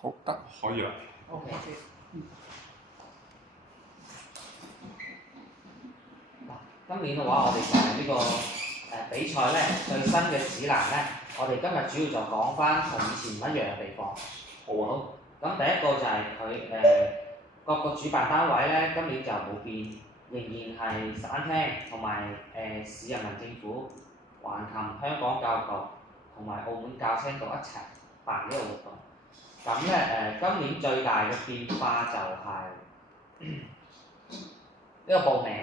好得可以啦。OK。今年嘅話，我哋就係呢個比賽咧最新嘅指南咧，我哋今日主要就講翻同以前唔一樣嘅地方。好。咁第一個就係佢各個主辦單位咧，今年就冇變，仍然係省廳同埋市人民政府、橫琴香港教育局同埋澳門教青局一齊辦呢個活動。咁咧今年最大嘅變化就係呢個報名。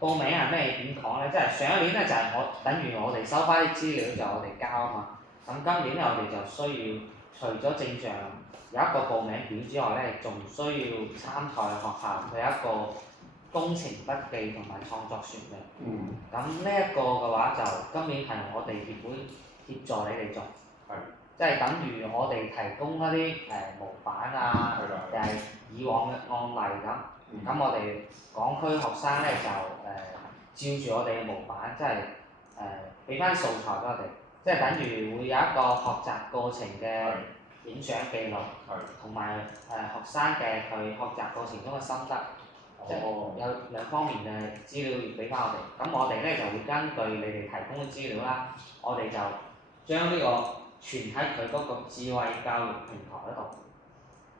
報名係咩點講咧？即係上一年咧就係等於我哋收翻啲資料就我哋交啊嘛。咁今年咧我哋就需要除咗正常有一個報名表之外咧，仲需要參賽學校佢有一個工程筆記同埋創作説明。咁呢一個嘅話就今年係我哋協會協助你哋做。即係等於我哋提供一啲模板啊，又係以往嘅案例咁。咁我哋港區學生咧就照住我哋嘅模板，即係俾翻素材俾我哋，即係等於會有一個學習過程嘅影相記錄，同埋學生嘅佢學習過程中嘅心得，即係有兩方面嘅資料要俾翻我哋。咁我哋咧就會根據你哋提供嘅資料啦，我哋就將呢個傳喺佢嗰個智慧教育平台嗰度。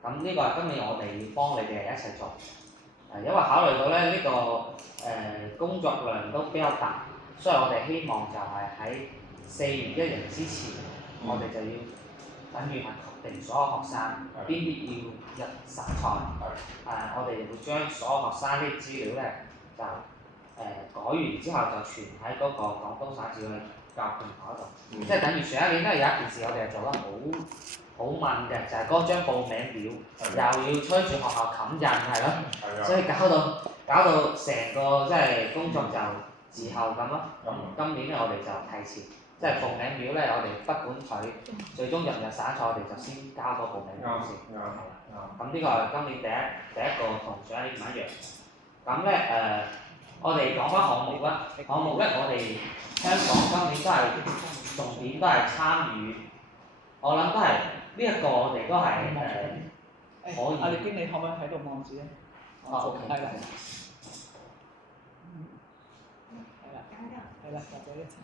咁呢個係今年我哋要幫你哋一齊做。因為考慮到咧呢個工作量都比較大，所以我哋希望就係喺4月1日之前，我哋就要等於係確定所有學生邊啲要入省賽。我哋會將所有學生啲資料咧就改完之後就傳喺嗰個廣東省智慧教育平台嗰度。即係等於上一年咧有一件事我哋係做得好問嘅，就係嗰張報名表又要催住學校冚印係咯，所以搞到成個即係工作就滯後咁咯。今年咧我哋就提前，即係報名表咧我哋不管佢最終入唔入省賽，我哋就先交個報名表先。咁呢個係今年第一個同上一年唔一樣。咁咧我哋講翻項目啦，項目咧我哋香港今年都係重點都係參與，我諗都係呢一個我哋都係可以。阿力經理可唔可以喺度望住咧？OK。係啦。係啦，或者一陣。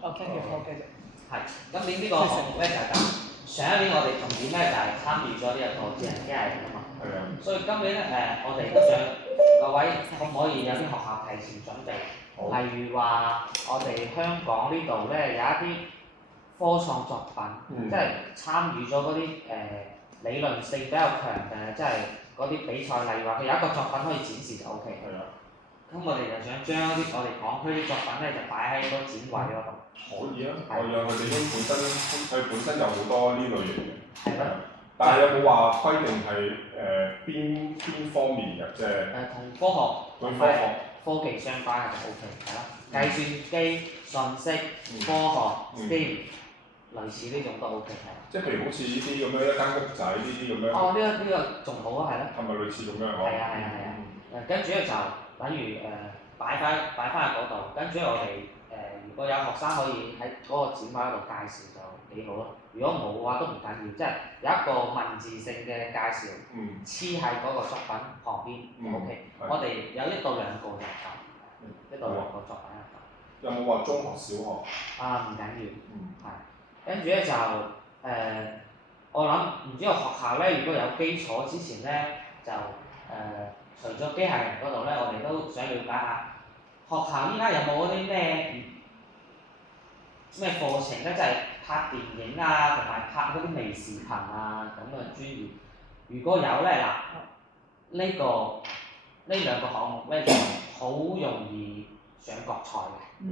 thank you，好繼續。係，今年呢個項目咧就係咁。上一年我哋重點咧就係參與咗呢一個智能機械人啊嘛。所以今年咧我哋都想各位可唔可以有啲學校提前準備？例如話我哋香港呢度咧有一啲科創作品，即係參與咗嗰啲理論性比較強嘅，即係嗰啲比賽。例如話佢有一個作品可以展示就 OK。咁我哋就想將啲我哋港區啲作品咧就擺喺個展位嗰度。可以啊，佢哋本身有好多呢類型嘅。係咯。但係有冇話規定係邊方面嘅？即係同科技相關嘅就 OK， 係啦。計算機、信息、科學、STEM，類似呢種都 OK 係。即係譬如好似呢啲咁樣一間屋仔呢啲咁樣。呢個仲好啊，係咯。係咪類似咁樣啊？係啊。跟住咧就等於擺翻喺嗰度，跟住我哋如果有學生可以喺嗰個展位嗰度介紹就幾好咯。如果冇嘅話都唔緊要，即係有一個文字性嘅介紹，黐喺嗰個作品旁邊就 OK。我哋有1到2個就夠，1到2個作品就夠。有冇話中學、小學？唔緊要，係。跟住咧就我諗唔知個學校咧，如果有基礎之前咧，就除咗機械人嗰度咧，我哋都想了解下學校依家有冇嗰啲咩課程咧，即係拍電影啊，同埋拍嗰啲微視頻啊咁嘅專業。如果有咧呢兩個項目咧就好容易上國賽嘅。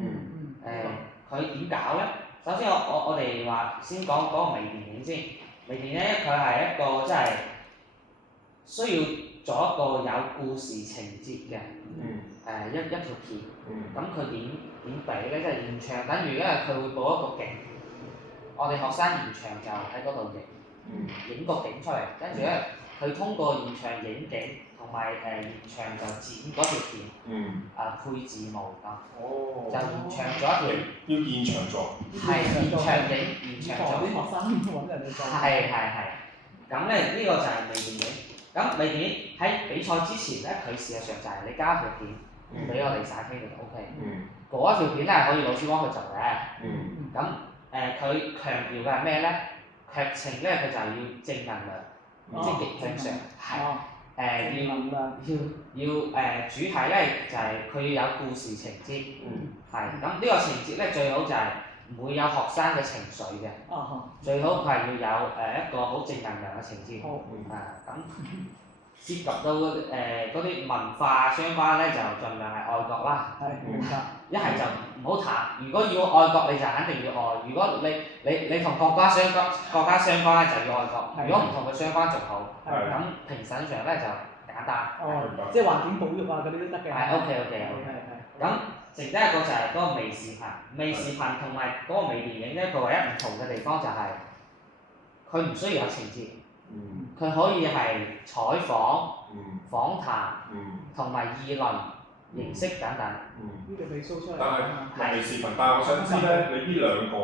佢點搞咧？首先我哋話先講嗰個微電影先。微電影咧佢係一個即係需要做一個有故事情節嘅一條片。咁佢點比咧？即係現場，等於佢會報一個景，我哋學生現場就喺嗰度影個景出嚟，跟住咧佢通過現場影景同埋現場就剪嗰條片，配字幕咁，就現場做一條。要現場做。係現場影，現場做。啲學生揾人哋做。係。咁咧呢個就係微電影。咁微電影喺比賽之前咧，佢事實上就係你交條片俾我哋曬聽就 OK。嗰一條片咧係可以老師幫佢做嘅。咁佢強調嘅係咩咧？劇情咧佢就係要正能量，積極向上。係。要主題咧就係佢要有故事情節。係。咁呢個情節咧最好就係唔會有學生嘅情緒嘅。最好佢係要有一個好正能量嘅情節。咁涉及到嗰啲文化相關咧，就盡量係愛國啦。明白。一係就唔好談。如果要愛國，你就肯定要愛。如果你同國家相關咧，就要愛國。如果唔同佢相關仲好。咁評審上咧就簡單。即係環境保育啊嗰啲都得嘅。係 OK。咁剩低一個就係嗰個微視頻。微視頻同埋嗰個微電影咧，佢唯一唔同嘅地方就係佢唔需要有情節。佢可以係採訪、訪談同埋議論形式等等。呢個未 show 出嚟。但係微視頻，但係我想知咧，你呢兩個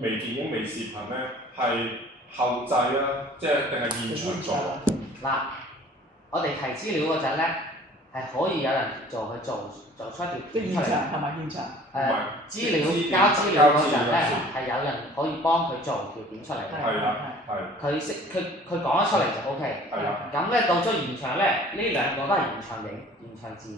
微電影、微視頻咧係後製啊，即係定係現場做？嗱，我哋提資料嗰陣咧，係可以有人做出條片出嚟。即係現場係咪現場？資料交資料嗰陣咧，係有人可以幫佢做條片出嚟嘅。佢講得出嚟就 OK。咁咧到咗現場咧，呢兩個都係現場影、現場剪。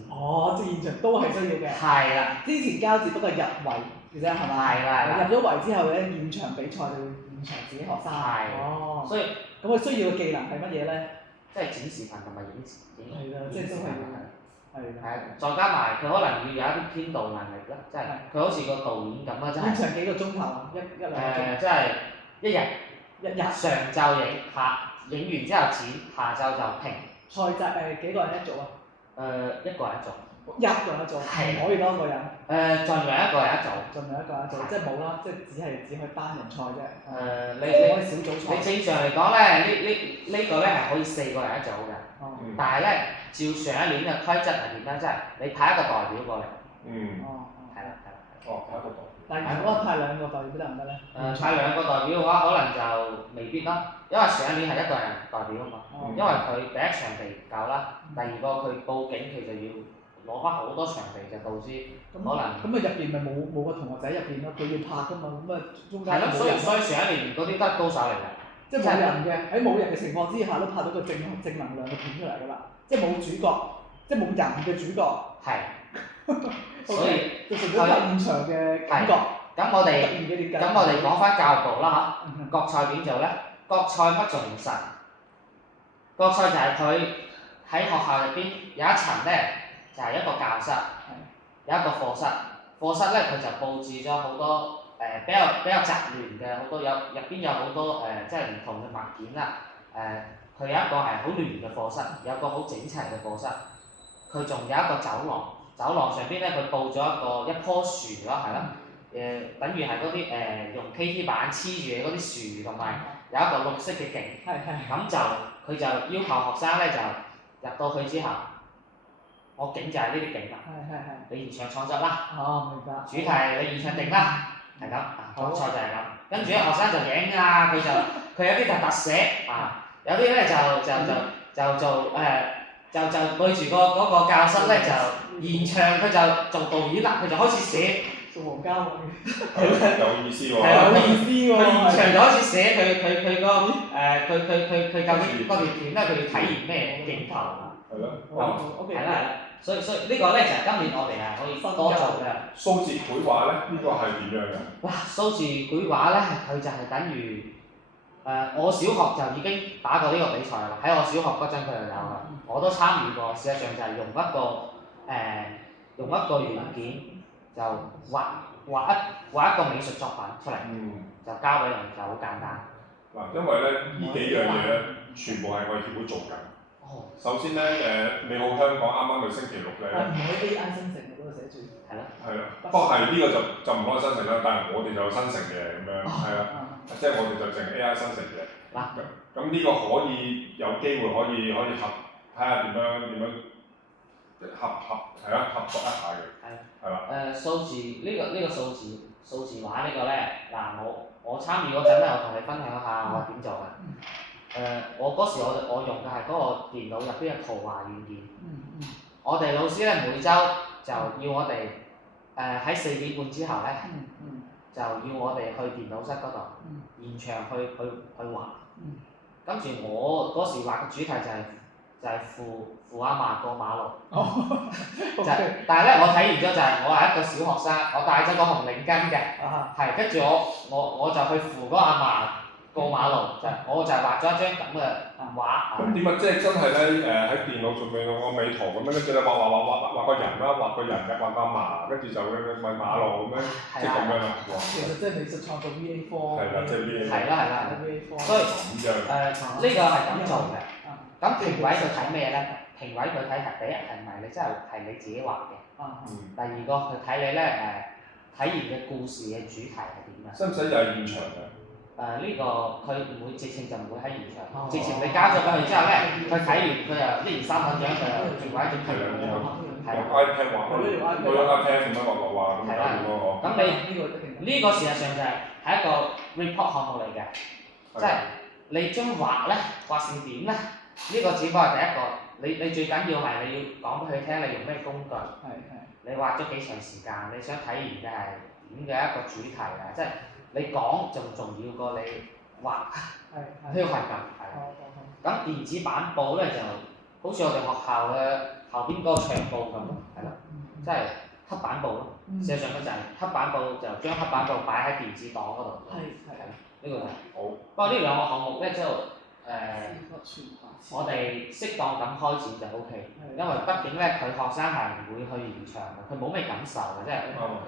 即係現場都係需要嘅。係啦。之前交只不過入圍嘅啫，係咪？係。入咗圍之後咧，現場比賽就會現場自己學生。係。所以咁佢需要嘅技能係乜嘢咧？即係剪視頻同埋影視頻。係啦，即係都係。再加埋佢可能要有一啲編導能力啦，即係佢好似個導演咁啦，真係。現場幾個鐘頭啊？一兩個鐘。即係一日上晝影完之後剪，下晝就評。賽制幾個人一組啊？一個人一組。一個人一組。係。唔可以多個人。盡量一個人一組。盡量一個人一組，即係冇啦，即係只可以單人賽啫。你小組賽。你正常嚟講咧，呢個咧係可以4個人一組嘅。但係咧，照上一年嘅規則係點咧？即係你派一個代表過嚟。係啦。派一個代表。但係如果派兩個代表得唔得咧？派兩個代表嘅話，可能就未必啦，因為上一年係一個人代表啊嘛。因為佢第一場地唔夠啦，第二個佢報警佢就要攞翻好多場地，就導致可能。咁入邊咪冇個同學仔入邊咯，佢要拍㗎嘛，咁中間。係咯，所以上一年嗰啲都係高手嚟嘅。即係冇人嘅，喺冇人嘅情況之下都拍到個正能量嘅片出嚟㗎啦，即係冇主角，即係冇人嘅主角。係。所以就純粹拍現場嘅感覺。咁我哋講翻教育部啦嚇，國賽點做咧？國賽不做實。國賽就係佢喺學校入邊有一層咧，就係一個教室，有一個課室。課室咧佢就佈置咗好多。比較雜亂嘅好多入邊有好多即係唔同嘅物件啦。佢有一個係好亂嘅課室，有個好整齊嘅課室。佢仲有一個走廊，走廊上邊咧佢佈咗一棵樹咯，係咯。等於係嗰啲用 KT 板黐住嘅嗰啲樹，同埋有一個綠色嘅景。咁就佢就要求學生咧就入到去之後，我景就係呢啲景啦。你現場創作啦。明白。主題你現場定啦。係咁，國賽就係咁。跟住咧，學生就影啊，佢有啲就特寫有啲咧就做就對住嗰個教室咧就現場佢就做導演啦，佢就開始寫。做黃家偉。有意思喎。有意思喎。佢現場就開始寫佢究竟嗰條片咧，佢要體現咩鏡頭？係咯。係啦。所以呢個咧就係今年我哋係可以多做嘅。數字繪畫咧，呢個係點樣嘅？哇！數字繪畫咧，佢就係等於我小學就已經打過呢個比賽啦。喺我小學嗰陣佢就有啦，我都參與過。事實上就係用一個軟件就畫一個美術作品出嚟，就交俾人，就好簡單。嗱，因為咧呢幾樣嘢咧，全部係我哋協會做緊。首先咧你好香港啱啱去星期六咧。唔可以 AI 生成嘅嗰度寫住。係咯。不過係呢個就唔可以生成啦，但係我哋就有生成嘅咁樣，係啦。即係我哋就淨 AI 生成嘅。咁呢個可以有機會可以合睇下點樣合作一下嘅。係啦。數字呢個數字畫呢個咧，嗱我參與嗰陣咧，我同你分享一下我點做嘅。我嗰時我用嘅係嗰個電腦入邊嘅圖畫軟件。我哋老師咧每週就要我哋喺4點半之後咧，就要我哋去電腦室嗰度現場去畫。跟住我嗰時畫嘅主題就係扶阿嫲過馬路。但係咧，我睇完咗就係我係一個小學生，我戴咗個紅領巾嘅，跟住我就去扶嗰個阿嫲過馬路，我就係畫咗一張咁嘅畫。咁點啊？即係真係咧喺電腦上面用個美圖咁樣，跟住咧畫個人啦，畫個人嘅畫個阿嫲，跟住就去馬路咁樣，即係咁樣啦。其實即係美術創作 VA 科。係啦，即係 VA。係啦。所以呢個係咁做嘅。咁評委佢睇咩咧？評委佢睇第一係咪你真係你自己畫嘅？第二個佢睇你咧睇完嘅故事嘅主題係點啊？使唔使又係現場嘅？呢個佢唔會直情就唔會喺現場，直情你交咗俾佢之後咧，佢睇完佢又1、2、3等獎，佢又評委就評咗。用 iPad 畫，我用 iPad 咁樣畫咁搞掂咯。咁你呢個事實上就係一個 report 項目嚟嘅，即係你將畫咧畫成點咧？呢個只不過係第一個，你最緊要係你要講俾佢聽，你用咩工具？你畫咗幾長時間？你想體驗嘅係點嘅一個主題啊？即係你講仲重要過你畫。呢個係咁，咁電子版報咧就好似我哋學校嘅後邊嗰個長報咁，係啦，即係黑板報咯。事實上佢就係黑板報，就將黑板報擺喺電子檔嗰度。呢個就係好。不過呢兩個項目咧就我哋適當咁開展就 OK，因為畢竟咧佢學生係唔會去現場嘅，佢冇咩感受嘅，即係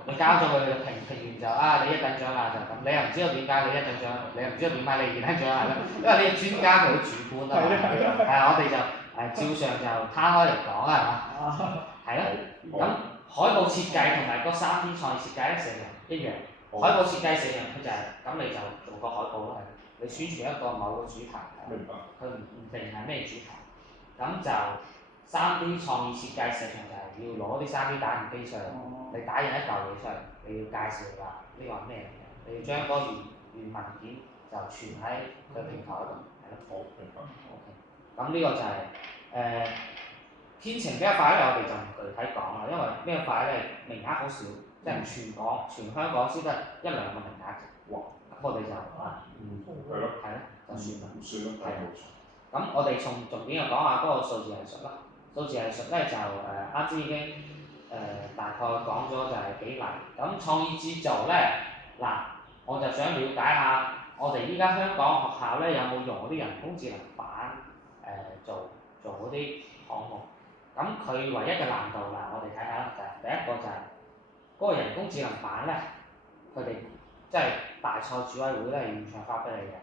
你交咗佢評完就你1等獎啦就咁，你又唔知道點解你1等獎，你又唔知道點解你2等獎係咯，因為你係專家佢好主觀啊嘛，我哋就照常就攤開嚟講啦係嘛，係咯，咁海報設計同埋個3D 創意設計咧成日一樣，海報設計成日佢就係咁你就做個海報咯係。你宣傳一個某個主題，佢唔定係咩主題，咁就3D 創意設計實際上就係要攞啲3D 打印機上嚟，你打印一嚿嘢出嚟，你要介紹啦，呢個係咩嚟嘅？你要將嗰個原文件就傳喺佢平台嗰度，係咯。好，明白。OK，咁呢個就係編程比較快咧，我哋就唔具體講啦，因為比較快咧名額好少，即係全香港先得1、2個名額。我哋就就算啦，咁我哋重點就講下嗰個數字藝術啦。數字藝術咧就啱先已經大概講咗就係幾例。咁創意製造咧，嗱我就想了解下，我哋依家香港學校咧有冇用嗰啲人工智能板做嗰啲項目？咁佢唯一嘅難度嗱，我哋睇下就係第一個就係嗰個人工智能板咧，佢哋即係大賽組委會咧現場發俾你嘅。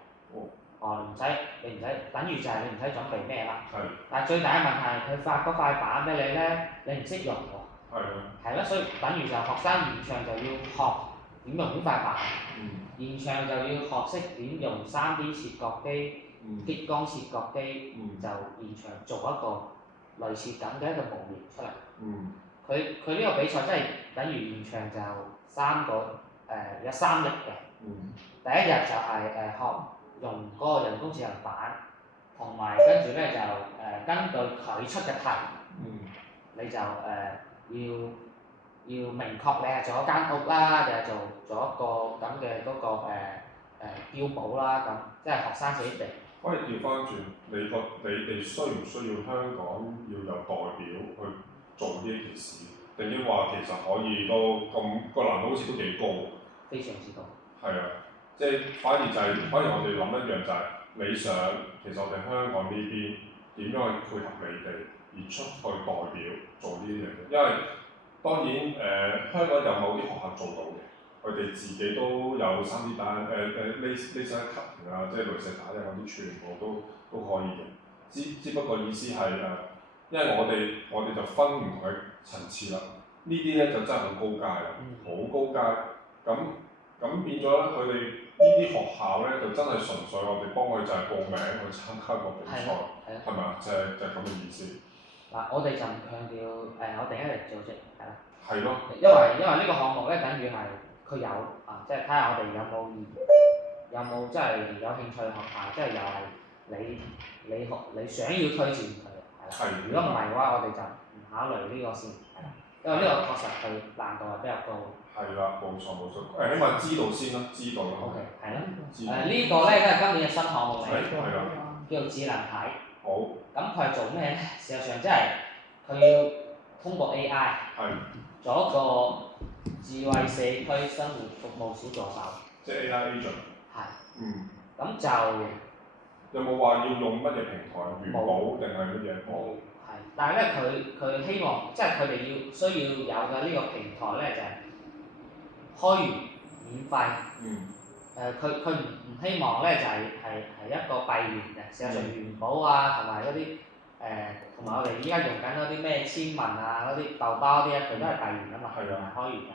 你唔使，等於就係你唔使準備咩啦。但係最大嘅問題係佢發嗰塊板俾你咧，你唔識用喎。係咯，所以等於就學生現場就要學點用呢塊板。現場就要學識點用3D 切割機、激光切割機，就現場做一個類似咁嘅一個模型出嚟。佢呢個比賽真係等於現場就有3日嘅。第一日就係學用嗰個人工智能板，同埋跟住咧就根據佢出嘅題，你就要明確你係做一間屋啦，定係做一個咁嘅嗰個碉堡啦咁，即係學生自己定。可以調翻轉，你哋需唔需要香港要有代表去做呢一件事？定抑或其實可以都咁個難度好似都幾高？非常之高。係啊。即係反而我哋諗一樣就係理想，其實我哋香港呢邊點樣去配合你哋而出去代表做呢樣嘢？因為當然香港有某啲學校做到嘅，佢哋自己都有3D 打印laser cutting啊，即係鐳射打印嗰啲全部都可以嘅。只不過意思係因為我哋就分唔同嘅層次啦。呢啲咧就真係好高階啦，好高階咁。咁變咗咧，佢哋呢啲學校咧就真係純粹我哋幫佢就係報名去參加個比賽，係咪啊？就係咁嘅意思。嗱，我哋就唔強調我哋一力組織係啦。係咯。因為呢個項目咧，等於係佢有即係睇下我哋有冇即係有興趣學校，即係又係你想要推薦佢係啦。如果唔係嘅話，我哋就唔考慮呢個先係啦。因為呢個確實佢難度係比較高。係啦，冇錯。起碼知道先啦，知道啦。OK，係咯。呢個咧都係今年嘅新項目嚟，叫做智能體。好。咁佢係做咩咧？事實上即係佢要通過 AI 做一個智慧社區生活服務小助手。即係 AI agent。係。咁就有冇話要用乜嘢平台？元寶定係乜嘢？冇。係。但係咧，佢希望即係佢哋需要有嘅呢個平台咧，就係開源免費。佢唔希望咧就係一個閉源嘅，事實上元寶啊同埋嗰啲同埋我哋依家用緊嗰啲咩簽文啊嗰啲豆包嗰啲咧，佢都係閉源㗎嘛，唔係開源嘅。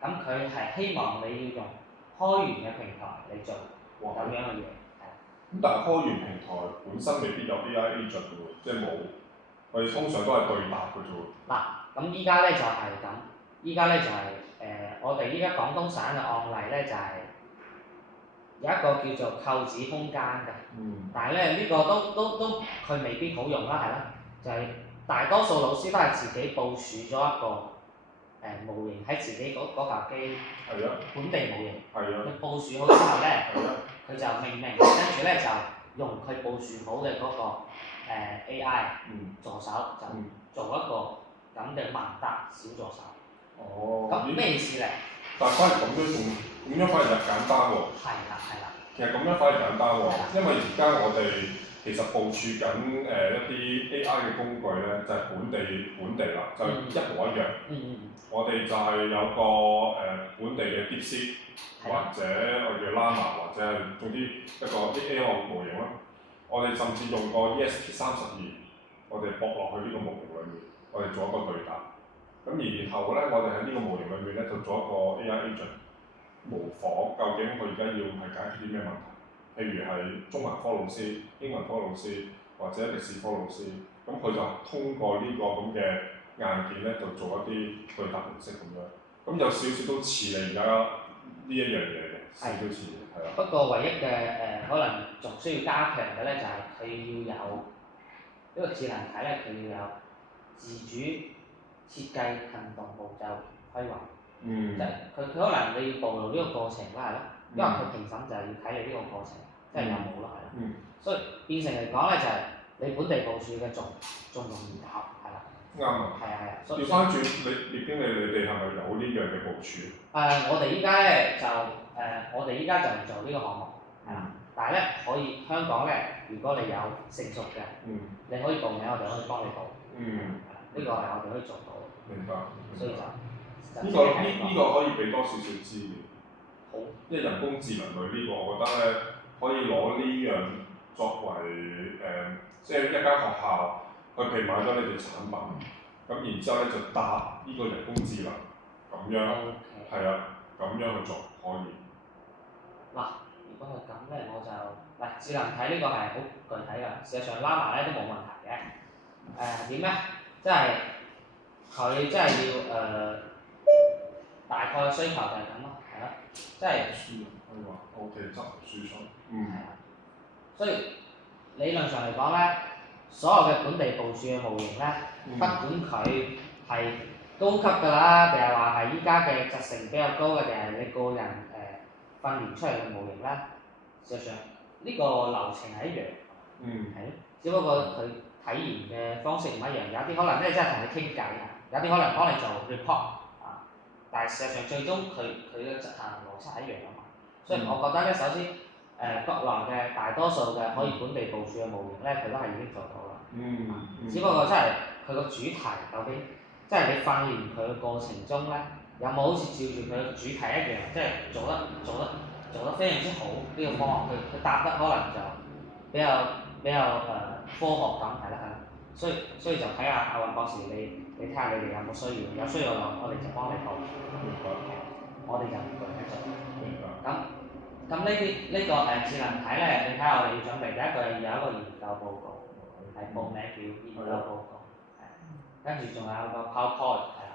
咁佢係希望你要用開源嘅平台嚟做咁樣嘅嘢。咁但係開源平台本身未必有 AI agent 嘅喎，即係冇。我哋通常都係對答嘅啫喎。嗱，咁依家咧就係咁，依家咧就係我哋依家廣東省嘅案例咧就係有一個叫做扣子空間嘅。但係咧呢個都佢未必好用啦，係啦，就係大多數老師都係自己部署咗一個模型喺自己嗰架機。係啊。本地模型。係啊。佢部署好之後咧，佢就命令，跟住咧就用佢部署好嘅嗰個AI 助手就做一個咁嘅問答小助手。哦。咁咩意思咧？但係反而咁樣反而就簡單喎。係啦。其實咁樣反而簡單喎，因為而家我哋其實部署緊一啲 AI 嘅工具咧，就係本地啦，就一模一樣。我哋就係有個本地嘅 DeepSeek 或者我叫 Llama 或者係總之一個啲 AI 模型啦。我哋甚至用個 ESP32，我哋駁落去呢個模型裏面，我哋做一個對答。咁然後咧，我哋喺呢個模型裏面咧，就做一個 AI agent。模仿究竟佢而家要係解決啲咩問題？譬如係中文科老師、英文科老師或者歷史科老師，咁佢就通過呢個咁嘅硬件咧，就做一啲對答模式咁樣。咁有少少都似你而家呢一樣嘢嘅，少少似係啦。不過唯一嘅可能仲需要加強嘅咧，就係佢要有呢個智能體咧，佢要有自主設計行動步驟規劃。即係佢可能你要暴露呢個過程啦，係咯，因為佢評審就係要睇你呢個過程，即係有冇咯，係啦。所以變成嚟講咧，就係你本地部署嘅仲容易搞，係啦。啱啊。係啊。調翻轉，你經理你哋係咪有呢樣嘅部署？我哋依家咧就我哋依家就唔做呢個項目，係啦。但係咧可以香港咧，如果你有成熟嘅，你可以報名，我哋可以幫你報。呢個係我哋可以做到。明白。所以就。呢個可以俾多少少資料。好。因為人工智能類呢個，我覺得咧可以攞呢樣作為即係一間學校，佢譬如買咗你哋產品，咁然之後咧就搭呢個人工智能咁樣，係啊，咁樣去做可以。嗱，如果係咁咧，我就智能體呢個係好具體㗎，事實上拉埋咧都冇問題嘅。點咧？即係佢即係要大概嘅需求就係咁咯，係咯，即係輸入規劃，OK，執行輸出。係啊，所以理論上嚟講咧，所有嘅本地部署嘅模型咧，不管佢係高級㗎啦，定係話係依家嘅質性比較高嘅，定係你個人訓練出嚟嘅模型咧，事實上呢個流程係一樣，係咯，只不過佢體驗嘅方式唔一樣，有啲可能咧真係同你傾偈啊，有啲可能幫你做 report。但係事實上最終佢嘅執行邏輯係一樣㗎嘛，所以我覺得咧，首先國內嘅大多數嘅可以本地部署嘅模型咧，佢都係已經做到啦。只不過真係佢個主題究竟，即係你訓練佢嘅過程中咧，有冇好似照住佢嘅主題一樣，即係做得非常之好呢個方案，佢答得可能就比較科學咁係啦。所以就睇下阿雲博士你睇下你哋有冇需要，有需要我哋就幫你報。我哋就唔具體做。咁呢個智能體咧，你睇下我哋要準備第一個要有一個研究報告，係報名叫研究報告，跟住仲有個 PowerPoint 係啦，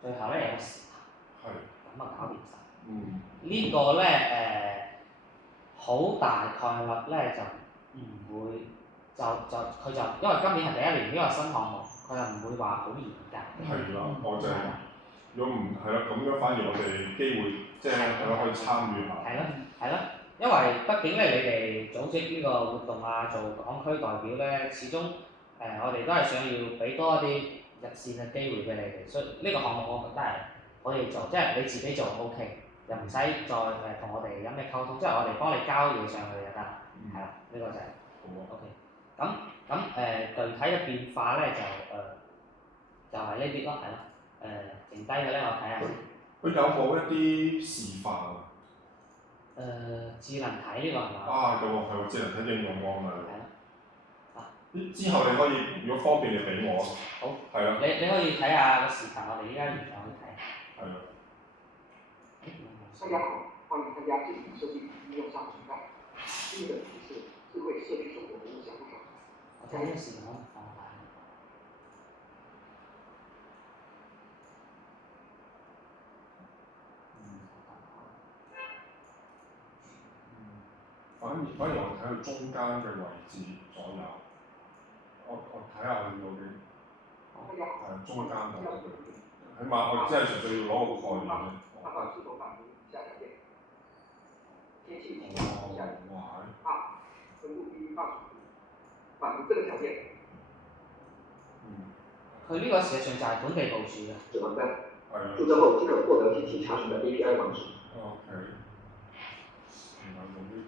最後咧有個視頻，咁啊搞掂晒。呢個咧好大概率咧就唔會佢就因為今年係第一年，呢個新項目，佢就唔會話好嚴格。係啦，我就係如果唔係啦，咁樣反而我哋機會即係可以參與下。係咯，因為畢竟咧你哋組織呢個活動啊，做港區代表咧，始終我哋都係想要俾多一啲日線嘅機會俾你哋，所以呢個項目我覺得係可以做，即係你自己做 OK，又唔使再同我哋有咩溝通，即係我哋幫你交嘢上去就得啦，係啦，呢個就係 OK。咁具體嘅變化咧就係呢啲咯，係咯，剩低嘅咧我睇下先。佢有冇一啲示範啊？智能體呢個係嘛？係喎，智能體應用喎，咪。之後你可以，如果方便你俾我。好。係啊。你可以睇下個視頻，我哋依家現場可以睇。係啊。大家好，歡迎參加智能設計應用商品站。今日的主題是智慧社區生活服務小助手。我睇呢個視頻可唔可以放大？反而我睇佢中間嘅位置左右，我睇下佢嗰邊，中間度，起碼我只係純粹要攞個概念啫。佢呢個實際上就係本地部署嘅。指紋單，注冊後即可獲得天氣查詢的 API 網址。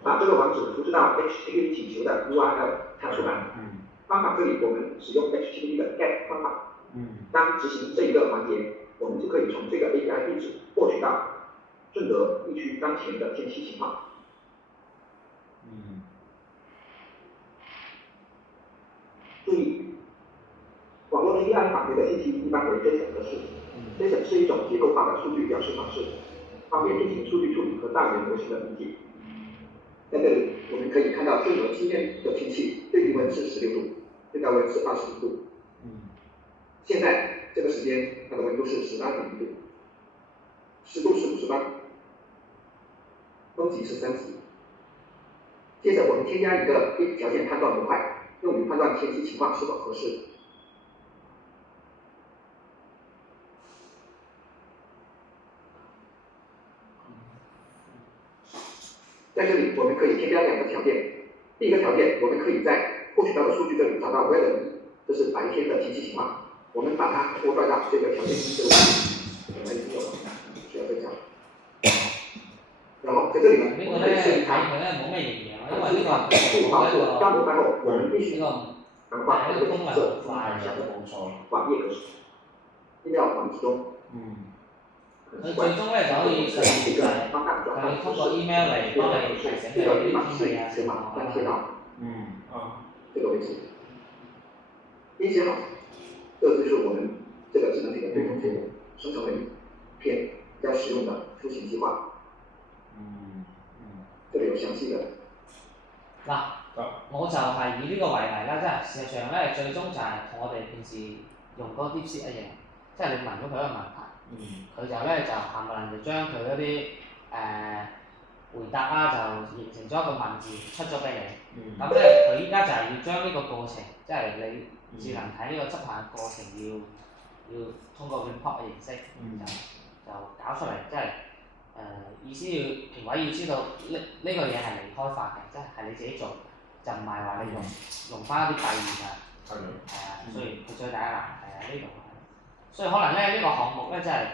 把這個網址複製到 HTTP 請求的 URL 參數欄。方法這裡我們使用 HTTP 的 GET 方法。當執行這一個環節，我們就可以從這個 API 地址獲取到順德地區當前的天氣情況。注意，網絡 API 返回的信息一般為 JSON 格式。JSON 是一種結構化的數據表示方式，方便進行數據處理和大語言模型的理解。在這裡，我們可以看到順德今天的天氣，最低溫是16度，最高溫是25度。現在這個時間，它的溫度是18.1度，濕度是58%，風級是3級。接着，我們添加一個地質條件判斷模塊，用於判斷天氣情況是否合適。在這裡，我們可以添加兩個條件。第一個條件，我們可以在獲取到的數據這裡找到 weather， 這是白天的天氣情況。我們把它拖拽到這個條件一這個位置，我們已經有了，需要增加。然後在這裡呢，我們可以試一看。冇咩營養，因為呢個係當模塊後，我們必須強化這個功能化嘅網頁格式。email 網址中。佢最終咧就可以實現係通過 email 嚟幫你提醒你啲天氣啊情況啊。這個位置。編寫好，這就是我們這個智能體的最終結果，生成了一篇要使用的出行計劃。這裡有詳細的。嗱，我就係以呢個為例啦，即係事實上咧，最終就係同我哋平時用嗰個 DeepSeek 一樣，即係你問咗佢一個問題。佢就咧就冚唪唥就將佢嗰啲回答啦，就形成咗一個文字出咗俾你。咁咧佢依家就係要將呢個過程，即係你智能體呢個執行嘅過程要通過 report 嘅形式就搞出嚟，即係意思要評委要知道呢個嘢係你開發嘅，即係你自己做，就唔係話你用翻一啲閉源嘅。所以佢最大嘅難題喺呢度。所以可能咧呢個項目咧，即係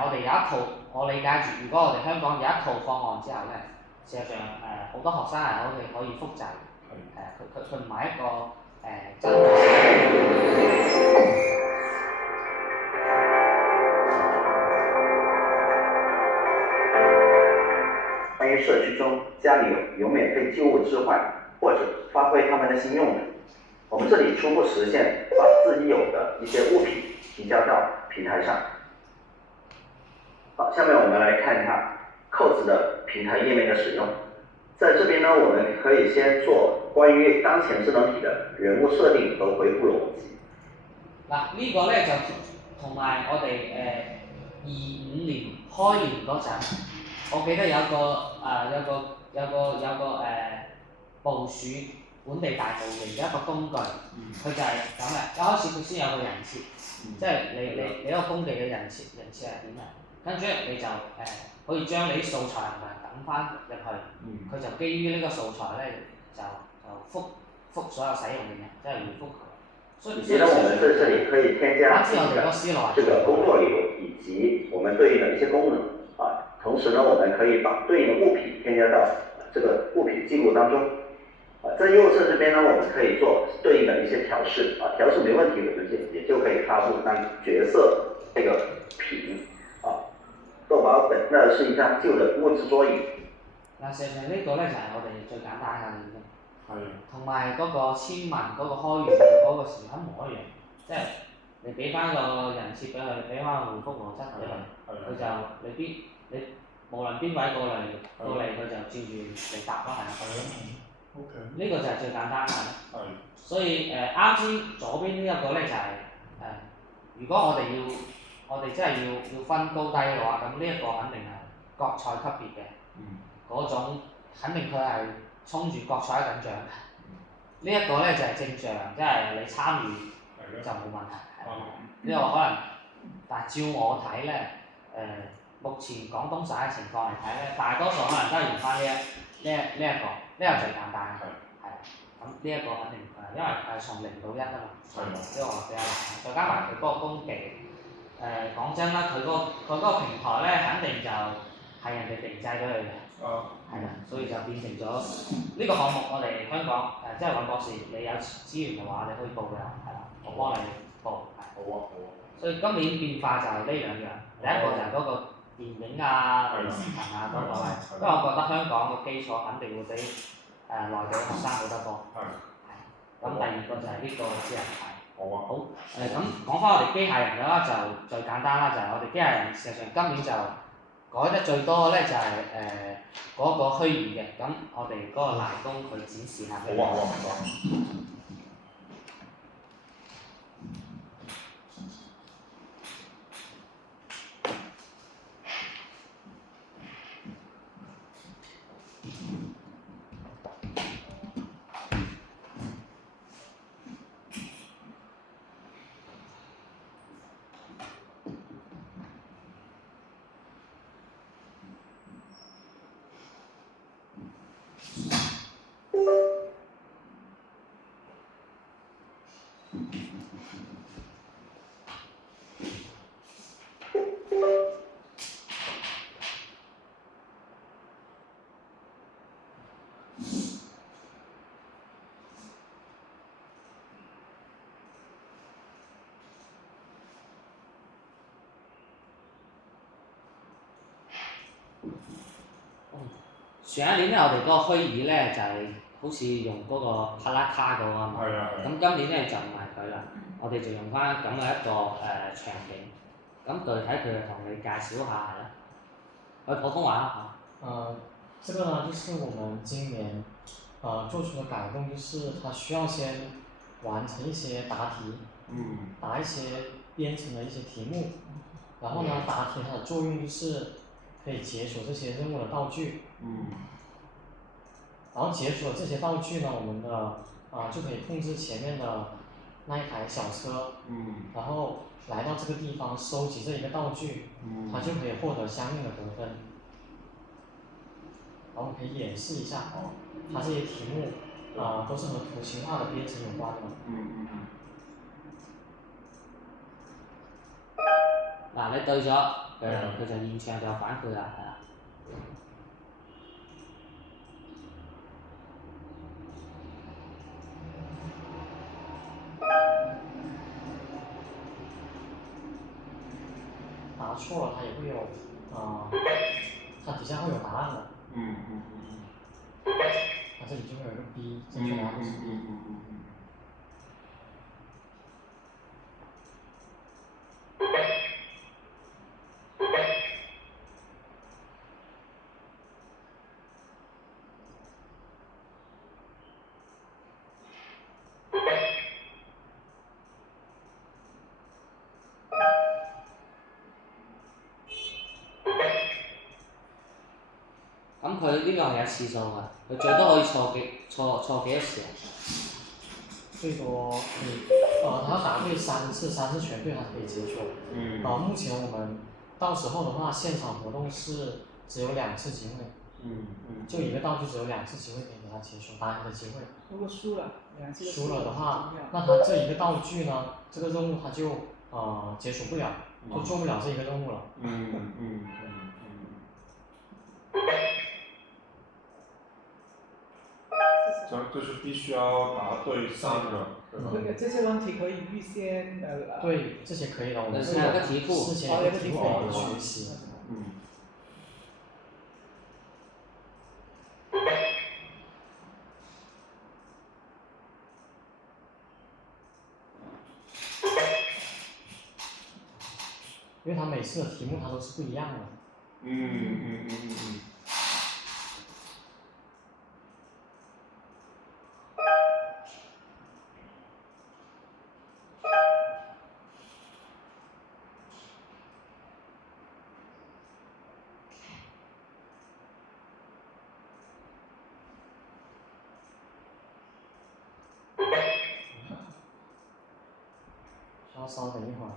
我哋有一套，我理解住，如果我哋香港有一套方案之後咧，事實上好多學生係可以複製。佢唔係一個真歡迎社區中家裡有免費舊物置換或者發揮他們的新用途，我們這裡初步實現把自己有的一些物品提交到平台上。好，下面我们来看一下 Codes 的平台页面的使用。在这边呢，我们可以先做關於當前智能體的人物設定和回復邏輯。嗱，呢個咧就同埋我哋25年開年嗰陣，我記得有個部署本地大模型嘅一個工具，佢就係咁嘅。一開始佢先有個人設，即係你一個工地嘅人設係點嘅，跟住你就可以將你啲素材同埋揼翻入去，佢就基於呢個素材咧就覆所有使用嘅人，即係回覆佢。所以呢，我們在這裡可以添加這個工作流以及我們對應的一些功能啊。同時呢，我們可以把對應的物品添加到這個物品記錄當中。在右側這邊呢，我們可以做對應的一些調試啊，調試沒問題的直接也就可以發布讓角色這個品啊。豆寶本呢是一張舊的木質桌椅。嗱，實際上呢個咧就係我哋最簡單嘅已經。係。同埋嗰個簽文嗰個開源嗰個時一模一樣，即係你俾翻個人設俾佢，你俾翻個回覆邏輯俾佢，佢就你無論邊位過嚟，佢就照住嚟答咯，係啊。OK。呢個就係最簡單嘅。係。所以啱先左邊呢一個咧就係如果我哋真係要分高低嘅話，咁呢一個肯定係國賽級別嘅，嗰種肯定佢係衝住國賽一等獎嘅。呢一個咧就係正常，即係你參與就冇問題。呢個可能，但係照我睇咧，目前廣東省嘅情況嚟睇咧，大多數可能都係用翻呢一個，呢個最簡單嘅，係。咁呢一個肯定因為係從0到1啊嘛，呢個比較難，再加埋佢嗰個工技，講真啦，佢嗰個平台咧，肯定就係人哋定製俾佢嘅。係啦，所以就變成咗呢個項目，我哋香港即係尹博士，你有資源嘅話，你可以報嘅，係啦，我幫你報。好啊，好啊。所以今年變化就係呢兩樣，第一個就係嗰個電影啊、視頻啊嗰個咧，因為我覺得香港個基礎肯定會比內地學生好得多。係。咁第二個就係呢個智能體。好啊。好。咁講翻我哋機械人嘅話，就最簡單啦，就係我哋機械人事實上今年就改得最多咧就係嗰個虛擬嘅，咁我哋嗰個賴工佢展示下。好啊，好啊，唔該。上一年咧，我哋嗰個虛擬咧就係好似用嗰個帕拉卡嗰個啊嘛。係啊係。咁今年咧就唔係佢啦，我哋就用翻咁嘅一個場景。咁具體佢就同你介紹下係啦。普通話啦這個呢，就是我們今年做出的改動，就是它需要先完成一些答題，答一些編程的一些題目，然後呢，答題它的作用就是可以解鎖這些任務的道具。然後解鎖這些道具呢，我們的就可以控制前面的那一台小車，然後來到這個地方收集這一個道具，它就可以獲得相應的得分。然後我們可以演示一下，它這些題目都是和圖形化的編程有關的。嗱，你對咗，佢就現場就反饋啦，係啦。答錯了，它也會有它底下會有答案的。它這裡就會有一個 B 正確答案是 B。咁佢呢個係有次數㗎，佢最多可以錯幾多次啊？最多他答对3次全对，他可以解锁。目前我们到时候的话，现场活动是只有2次机会。就一个道具只有2次机会可以给他解锁答疑的机会。如果输了的话，那他这一个道具呢，这个任务他就解锁不了，就做不了这一个任务了。就是必须要答对3个。这些问题可以预先对，这些可以的，我们是有个题库，事前有个题库可以学习。因为他每次的题目他都是不一样的。稍等一会儿。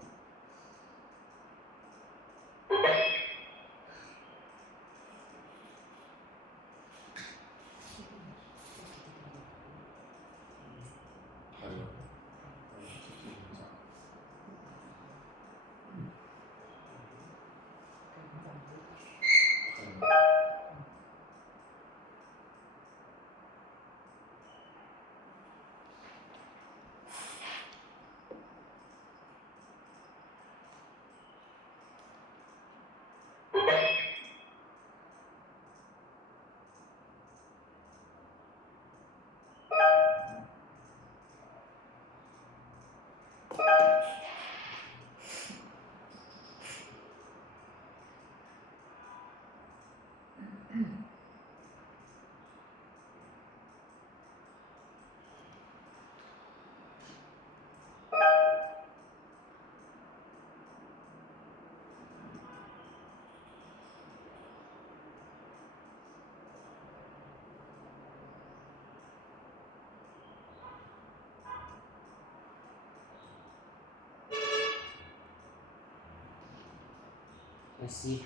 C。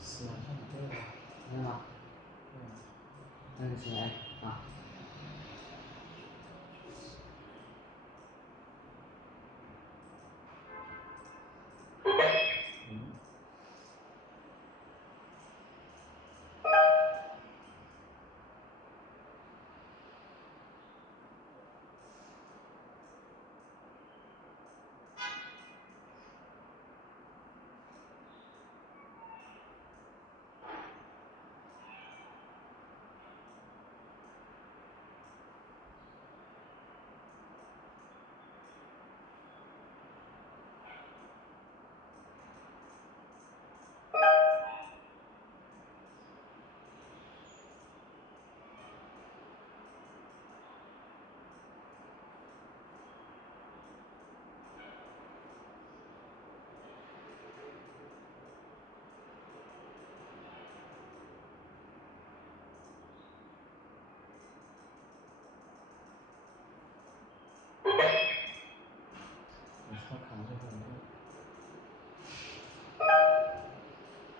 C 好像不对吧？对吗？那个是 A 啊。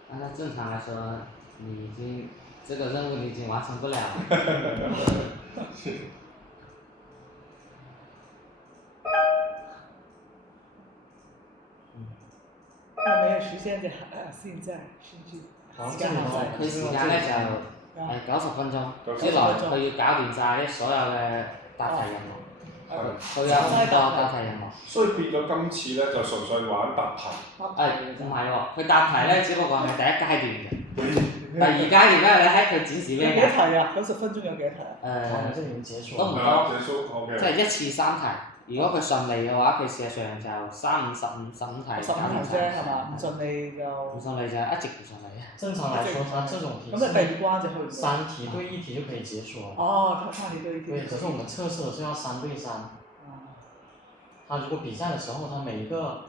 按照正常来说，你已经这个任务你已经完成不了了。那沒有時間就現在先至。佢時間咧就90分鐘之內，佢要搞掂晒所有嘅答題任務。佢有咁多答題任務。所以變咗今次咧就純粹玩答題。唔係喎，佢答題咧只不過係第一階段嘅。第二階段咧，你喺佢展示咩嘅？有幾多題啊？90分鐘有幾多題啊？都唔多，即係1次3題。如果佢順利嘅話，佢事實上就3、5、15、15題。15題啫係嘛？唔順利就。唔順利就一直唔順利。正常來說，它這種題咁就第二關就去。3題對1題就可以解鎖。哦，3題對1題。對，可是我們測試的是要3對3。他如果比賽的時候，他每一個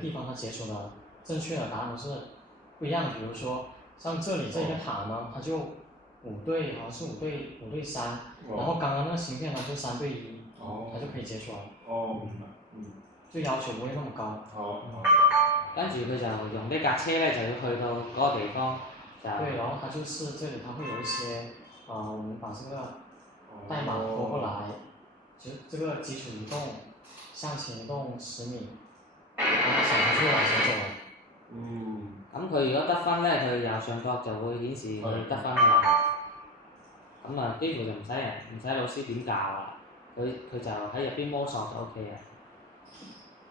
地方他解鎖的正確的答案都是不一樣的。比如說像这里这一个塔呢，它就5对，好像是5对3，然後剛剛那個芯片呢就3對1，它就可以解鎖了。明白。就要求唔會那麼高。跟住佢就用呢架車咧，就要去到嗰個地方就。對，然後它就是這裡，它會有一些我們把這個代碼拖過來，就這個基礎移動向前移動10米，然後小程序往前走。咁佢如果得分咧，佢右上角就會顯示佢得分㗎啦。咁啊，幾乎就唔使老師點教啦，佢就喺入邊摸索就 OK 嘅。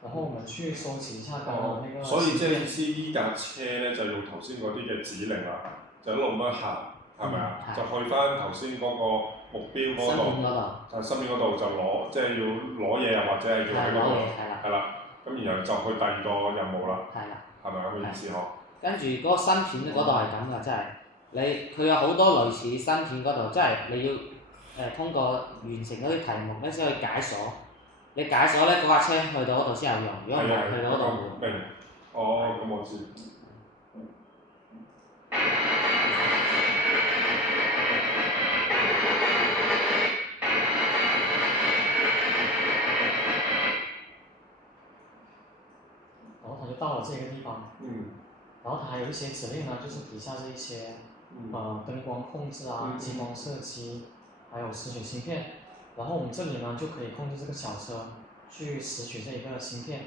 然後我們去收集一下剛剛那個。所以即係意思，依架車咧就用頭先嗰啲嘅指令啦，就一路咁樣行，係咪啊？就去翻頭先嗰個目標嗰度，就身邊嗰度就攞，即係要攞嘢又或者係要喺嗰度，係啦。咁然後就去第2個任務啦。係啦。係咪咁嘅意思呵？跟住嗰個芯片嗰度係咁㗎，即係佢有好多類似芯片嗰度，即係你要通過完成嗰啲題目咧先去解鎖。你解鎖咧，嗰架車去到嗰度先有用，如果唔係去到嗰度。明。咁我知。然後它就到了這個地方。然後它還有一些指令呢，就是底下這一些燈光控制啊、激光射擊，還有拾取芯片。然後我們這裡呢就可以控制這個小車去拾取這一個芯片。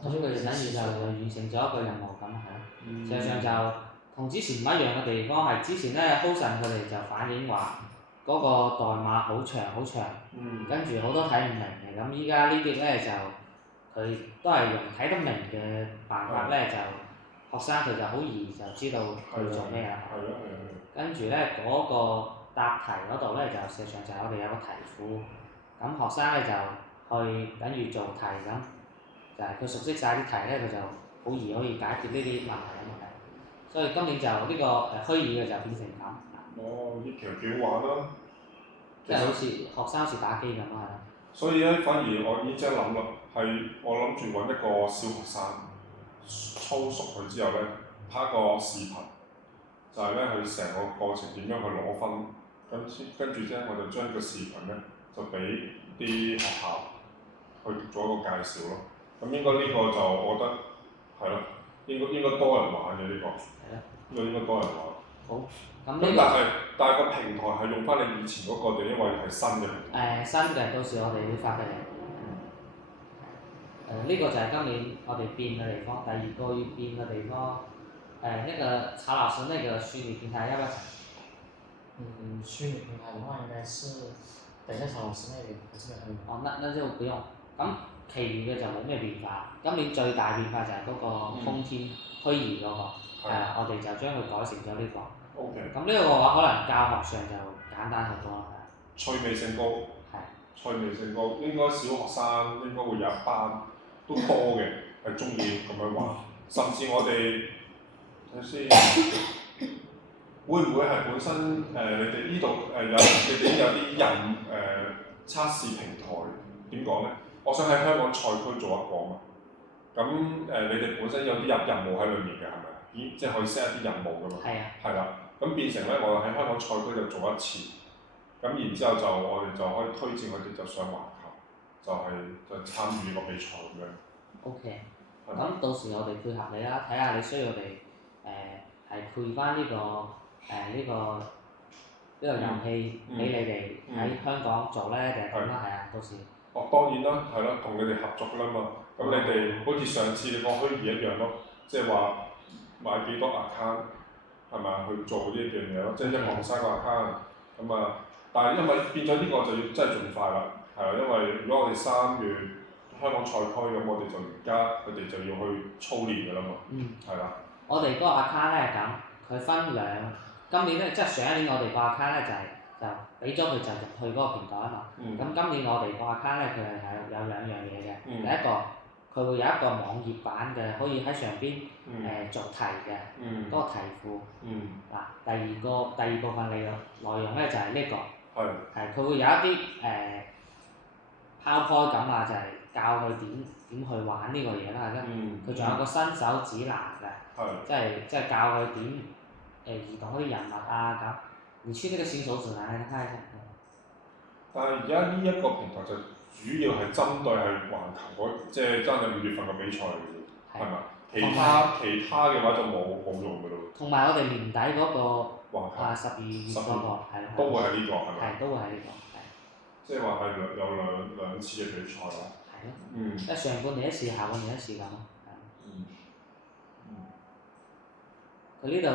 咁佢哋等於就完成咗一個任務咁係咯。事實上就同之前唔一樣嘅地方係，之前咧 Hosen 佢哋就反映話嗰個代碼好長，跟住好多睇唔明嘅。咁依家呢啲咧就佢都係用睇得明嘅辦法咧，就學生佢就好易就知道佢做咩啦。跟住咧嗰個答題嗰度咧就事實上就係我哋有個題庫，咁學生咧就去等於做題咁。就係佢熟悉晒啲題咧，佢就好易可以解決呢啲問題。所以今年就呢個虛擬嘅就變成咁。呢其實幾好玩啦！即係好似學生好似打機咁啊。所以咧，反而我已經即係諗啦，係我諗住揾一個小學生操熟佢之後咧，拍一個視頻，就係咧佢成個過程點樣去攞分，跟住我就將個視頻咧就俾啲學校去做一個介紹咯。咁應該呢個就我覺得係咯，應該多人玩嘅呢個。係咯。呢個應該多人玩。好。咁但係個平台係用翻你以前嗰個定因為係新嘅平台？新嘅，到時我哋會發俾你。呢個就係今年我哋變嘅地方，第2個要變嘅地方。那個曹老師那個虛擬平台要不要講？虛擬平台的話應該是等一下曹老師那邊，還是沒有？那就不用。咁其餘嘅就冇咩變化。今年最大變化就係嗰個空天虛擬嗰個，係啦，我哋就將佢改成咗呢個。OK。咁呢個嘅話，可能教學上就簡單好多啦。趣味性高。係。趣味性高，應該小學生應該會有一班都多嘅，係中意咁樣玩。甚至我哋睇先，會唔會係本身你哋呢度你哋有啲測試平台點講咧？我想喺香港賽區做一個嘛。咁你哋本身有啲任務喺裏面嘅係咪？即係可以 set 一啲任務㗎嘛。係啊。係啦，咁變成咧，我喺香港賽區就做一次，咁然之後就我哋就可以推薦佢哋就上環球，就參與個比賽咁樣。OK。咁到時我哋配合你啦，睇下你需要我哋係配翻呢個遊戲俾你哋喺香港做咧，定係點啦？係啊，到時。當然啦，係咯，同你哋合作㗎啦嘛。咁你哋好似上次你個虛擬一樣咯，即係話買幾多 account 係咪去做呢一樣嘢咯？即係一個學生個 account 咁啊。但係因為變咗呢個就要真係盡快啦，係啦，因為如果我哋3月香港賽區咁，我哋就而家佢哋就要去操練㗎啦嘛。係啦。我哋嗰個 account 咧係咁，佢分兩，今年咧即係上一年我哋個 account 咧就俾咗佢就入去嗰個平台啊嘛。咁今年我哋個 account 咧佢係有兩樣嘢嘅，第一個佢會有一個網頁版嘅，可以喺上邊做題嘅嗰個題庫。嗱，第二部分內容咧就係呢個。係佢會有一啲PowerPoint咁啊，就係教佢點去玩呢個嘢啦。佢仲有個新手指南嘅，即係教佢點移動嗰啲人物啊咁。你去呢個新手指南睇下。但係而家呢一個平台就主要係針對係環球嗰，即係真係5月份嘅比賽嚟嘅，係咪？其他嘅話就冇用㗎咯。同埋我哋年底嗰個12月嗰個係咯，都會係呢個係咪？係，都會係呢個。即係話係有兩次嘅比賽啦。係咯。即係上半年一次，下半年一次咁。佢呢度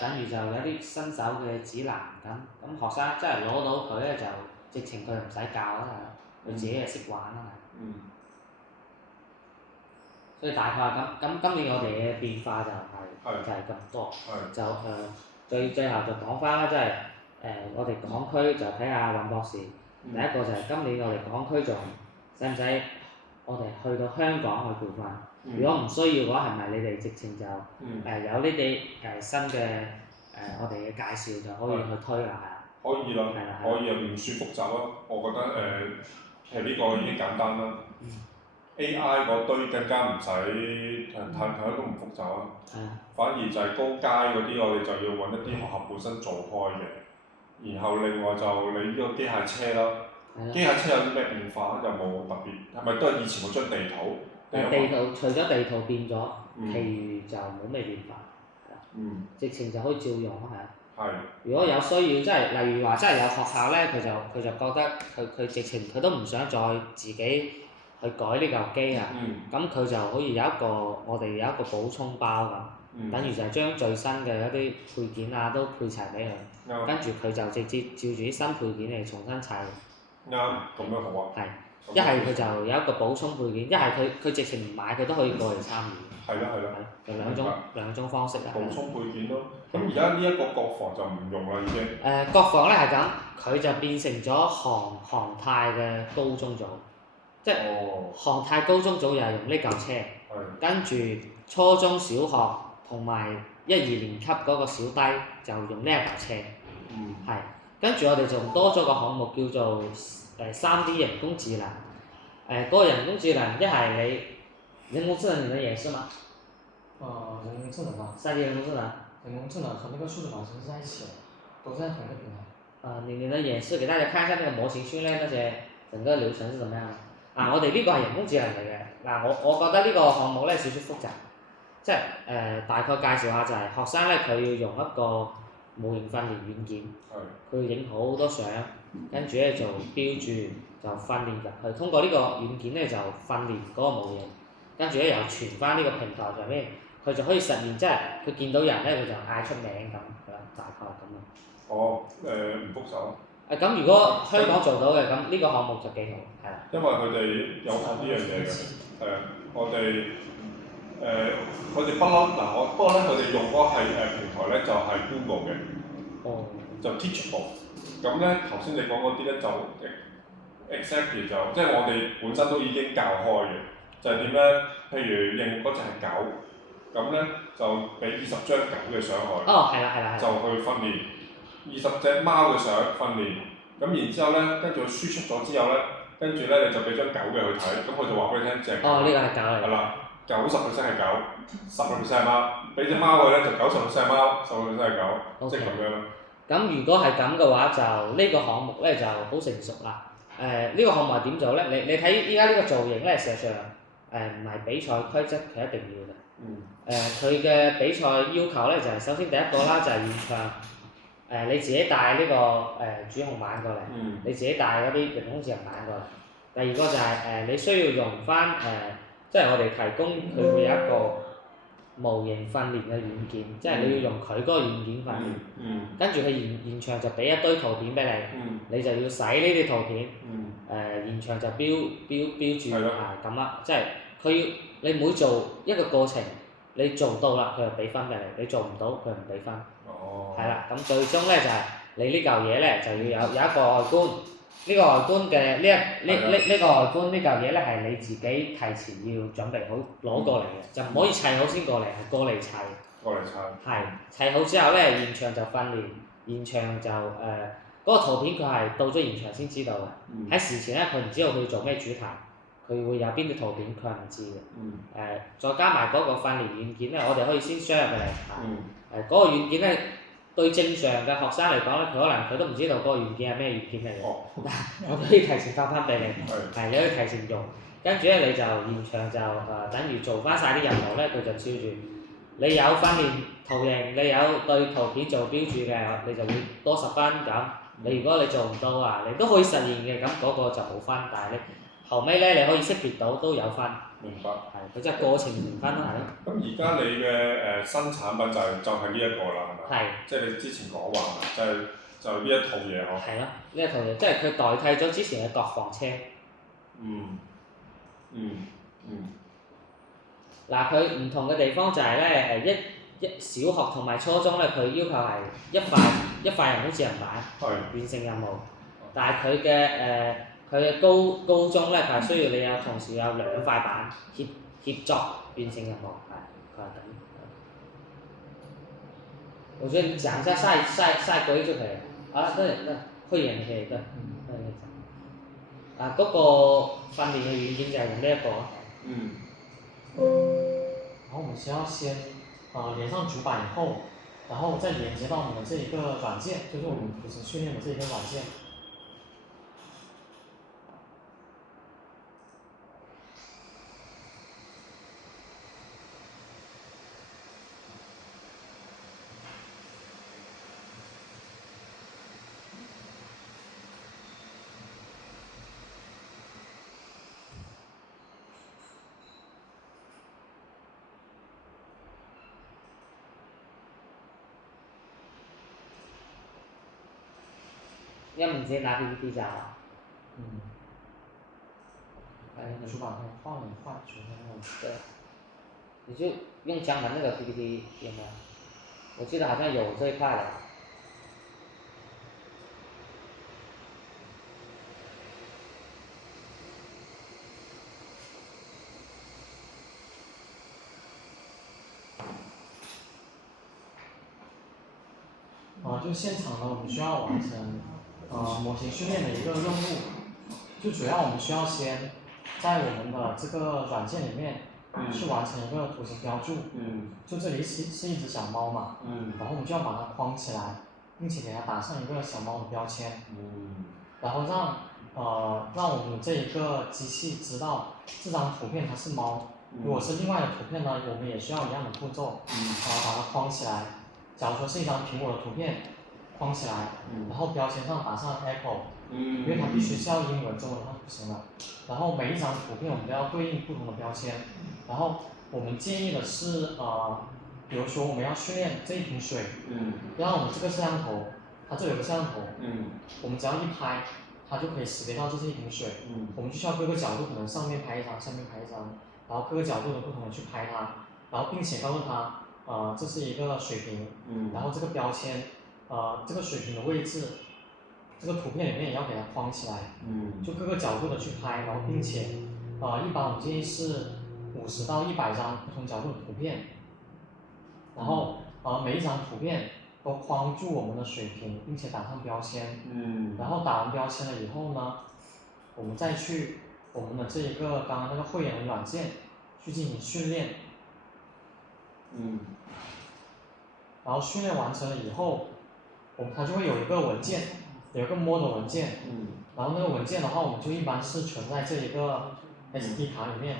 等於就有啲新手嘅指南咁學生真係攞到佢咧就直情佢唔使教啦，佢自己係識玩啦。所以大概咁今年我哋嘅變化就係咁多。就最後就講翻啦，即係我哋港區就睇下尹博士。第一個就係今年我哋港區仲使唔使我哋去到香港去培訓？如果唔需要嘅話，係咪你哋直情就有呢啲新嘅我哋嘅介紹就可以去推啦？可以啦，可以啊，唔算複雜咯。我覺得其實呢個已經簡單啦。AI 嗰堆更加唔使睇都唔複雜啊。反而就係高階嗰啲，我哋就要揾一啲學校本身做開嘅。然後另外就你呢個機械車啦，機械車有啲咩變化？有冇特別？係咪都係以前嗰張地圖？地圖除咗地圖變咗，其餘就冇咩變化。直情就可以照用咯，係啊。如果有需要，即係例如話，真係有學校咧，佢就覺得佢直情佢都唔想再自己去改呢嚿機啊。咁佢就可以有一個我哋有一個補充包咁，等於就係將最新嘅一啲配件啊都配齊俾佢，跟住佢就直接照住啲新配件嚟重新砌。啱，咁樣好啊。係。一係佢就有一個補充配件，一係佢直情唔買，佢都可以過嚟參與。係咯。就兩種方式啊。補充配件咯。咁而家呢一個國防就唔用啦，已經。國防咧係咁，佢就變成咗航太嘅高中組，即係航太高中組又係用呢嚿車，跟住初中小學同埋1、2年級嗰個小低就用呢一嚿車。係。跟住我哋仲多咗個項目叫做3D 人工智能。嗰個人工智能一係你人工智能你們也是嗎？人工智能吧。3D 人工智能。人工智能和那個數字碼是在一起的，都在同一個平台。你的演示給大家看一下那個模型訓練那些整個流程是怎麼樣的？我哋呢個係人工智能嚟嘅。我覺得呢個項目咧少少複雜，即係大概介紹下就係學生咧佢要用一個模型訓練軟件，佢要影好多相，跟住咧就標注就訓練入去，通過呢個軟件咧就訓練嗰個模型，跟住咧又傳翻呢個平台上面，佢就可以實現即係佢見到人咧佢就嗌出名咁，大概咁啊。唔複雜。咁如果香港做到嘅，咁呢個項目就幾好，係啦。因為佢哋有學呢樣嘢嘅，我哋佢哋不嬲不過咧佢哋用嗰個係平台咧就係 Google 嘅，就 Teachable。咁咧頭先你講嗰啲咧就 exactly 就即係我哋本身都已經教開嘅，就係點咧？譬如認嗰隻係狗，咁咧就俾20張狗嘅相佢，就去訓練20隻貓嘅相訓練。咁然之後咧，跟住佢輸出咗之後咧，跟住咧你就俾張狗嘅佢睇，咁佢就話俾你聽隻狗。呢個係狗嚟。係啦，90% 係狗，10% 係貓。俾隻貓佢咧就90% 係貓，10% 係狗，即係咁樣咯。咁如果係咁嘅話，就呢個項目咧就好成熟啦。呢個項目係點做咧？你睇依家呢個造型咧，事實上唔係比賽規則佢一定要嘅。佢嘅比賽要求咧就係首先第一個啦，就係現場。你自己帶呢個主控板過嚟，你自己帶嗰啲人工智能板過嚟。第二個就係你需要用翻即係我哋提供佢會有一個模型訓練嘅軟件，即係你要用佢嗰個軟件訓練。跟住佢現場就俾一堆圖片俾你，你就要洗呢啲圖片，現場就標注咁啦，即係佢要你每做一個過程，你做到啦佢就俾分俾你，你做唔到佢唔俾分。哦。係啦，咁最終咧就係、你呢嚿嘢咧就要有一個外觀，呢、個外觀嘅呢個外觀呢嚿嘢咧係你自己提前要準備好攞過嚟嘅，就唔可以砌好先過嚟，係過嚟砌。過嚟砌。係砌好之後咧，現場就訓練，現場就嗰個圖片佢係到咗現場先知道嘅。喺事前咧，佢唔知道佢要做咩主題，佢會有邊啲圖片，佢係唔知嘅。再加埋嗰個訓練軟件咧，我哋可以先 share 入嚟。嗰個軟件咧，對正常嘅學生嚟講咧，佢都唔知道嗰個軟件係咩軟件嚟嘅。我可以提前發翻俾你，你可以提前用。跟住咧，你就現場就等於做翻晒啲任務咧，佢就照住。你有訓練圖形，你有對圖片做標注嘅，你就會多10分咁。你如果你做唔到啊，你都可以實現嘅，咁嗰個就冇分。但係你後尾咧，你可以識別到都有分。明白。佢即係過程評分咯，係咯。咁而家你嘅新產品就係呢一個啦，係咪？係。即係你之前講話就呢一套嘢嗬。係咯，呢一套嘢，即係佢代替咗之前嘅國防車。嗱，佢唔同嘅地方就係咧，一小學同埋初中咧，佢要求係一塊人工智能板完成任務，但係佢嘅高中咧，佢係需要你有同時有2塊板協作完成任務，佢係咁。我覺得你講一下賽規就可以了。對，會員可以對。嗰個訓練嘅軟件就係用呢一個。然後我們需要先連上主板以後，然後再連接到我們這一個軟件，就是我們圖形訓練的這一個軟件。要麼你直接拿 PPT 講嘛。主板上放一塊主板。對。你就用江門那個 PPT 有沒有？我記得好像有這一塊的。就現場呢，我們需要完成模型訓練的一個任務，就主要我們需要先在我們的這個軟件裡面去完成一個圖形標注。就這裡是一隻小貓嘛。然後我們就要把它框起來，並且給它打上一個小貓的標籤。然後讓我們這一個機器知道這張圖片它是貓。如果是另外的圖片呢，我們也需要一樣的步驟，把它框起來。假如說是一張蘋果的圖片，框起來，然後標籤上打上 Apple，因為它必須是要英文，中文的話不行的。然後每一張圖片我們都要對應不同的標籤。然後我們建議的是比如說我們要訓練這一瓶水，讓我們這個攝像頭，它這裡有個攝像頭，我們只要一拍，它就可以識別到這是一瓶水。我們就需要各個角度，可能上面拍一張，下面拍一張，然後各個角度的不同的去拍它，然後並且告訴它。這是一個水瓶，然後這個標籤，這個水瓶的位置，這個圖片裡面也要給它框起來，就各個角度的去拍，然後並且，一般我們建議是50到100張不同角度的圖片，然後每一張圖片都框住我們的水瓶，並且打上標籤，然後打完標籤了以後呢，我們再去我們的這一個剛剛那個會員的軟件去進行訓練。然後訓練完成了以後，它就會有一個文件，有一個 model 文件。然後那個文件的話，我們就一般是存在這一個 SD 卡裡面。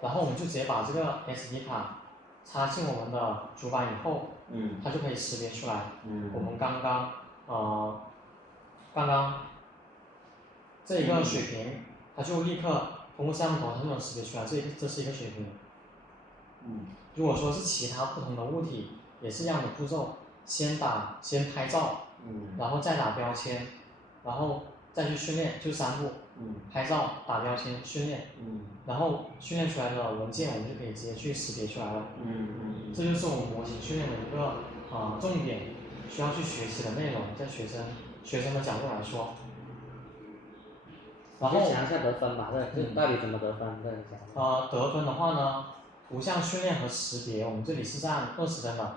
然後我們就直接把這個 SD 卡插進我們的主板以後，它就可以識別出來。我們剛剛這一個水瓶，它就立刻通過攝像頭，它就能識別出來，這是一個水瓶。如果說是其他不同的物體，也是一樣的步驟，先拍照，然後再打標籤，然後再去訓練，就3步，拍照打標籤訓練，然後訓練出來的文件我們就可以直接去識別出來了。這就是我們模型訓練的一個重點，需要去學習的內容，在學生的角度來說。然後講一下得分吧，到底怎麼得分？得分的話呢，圖像訓練和識別，我們這裡是佔20分的。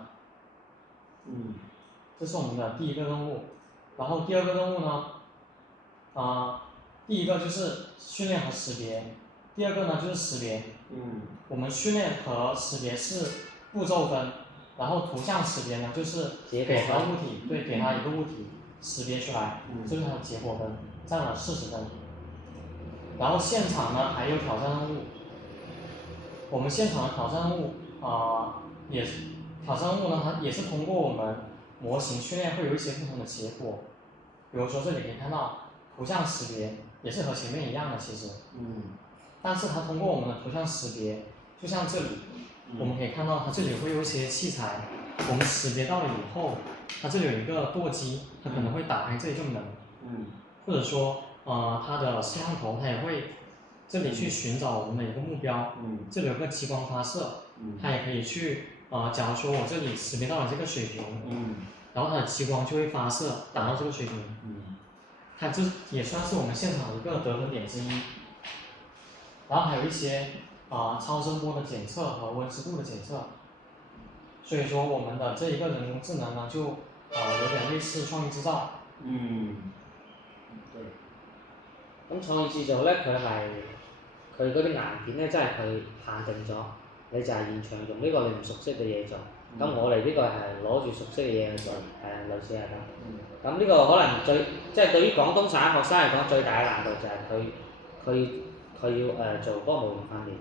這是我們的第一個任務。然後第二個任務呢，第一個就是訓練和識別，第二個呢就是識別。我們訓練和識別是步驟分，然後圖像識別呢就是給它物體，對，給它一個物體識別出來，這就是它的結果分，佔了40分。然後現場呢還有挑戰任務，我們現場的挑戰任務挑戰任務呢，它也是通過我們模型訓練會有一些不同的結果。比如說這裡可以看到圖像識別也是和前面一樣的其實，但是它通過我們的圖像識別，就像這裡，我們可以看到它這裡會有一些器材，我們識別到了以後，它這裡有一個舵機，它可能會打開這一個門，或者說它的攝像頭它也會這裡去尋找我們的一個目標，這裡有個激光發射，它也可以去假如說我這裡識別到了這個水平，然後它的激光就會發射打到這個水平，它這也算是我們現場一個得分點之一。然後還有一些超聲波的檢測和溫濕度的檢測，所以說我們的這一個人工智能呢就有點類似創意製造。對。咁創意製造咧，佢嗰啲硬件咧，真係佢限定咗，你就係現場用呢個你唔熟悉嘅嘢做。咁我哋呢個係攞住熟悉嘅嘢去做，類似係咁。咁呢個可能即係對於廣東省學生嚟講，最大嘅難度就係佢要做嗰個模擬訓練。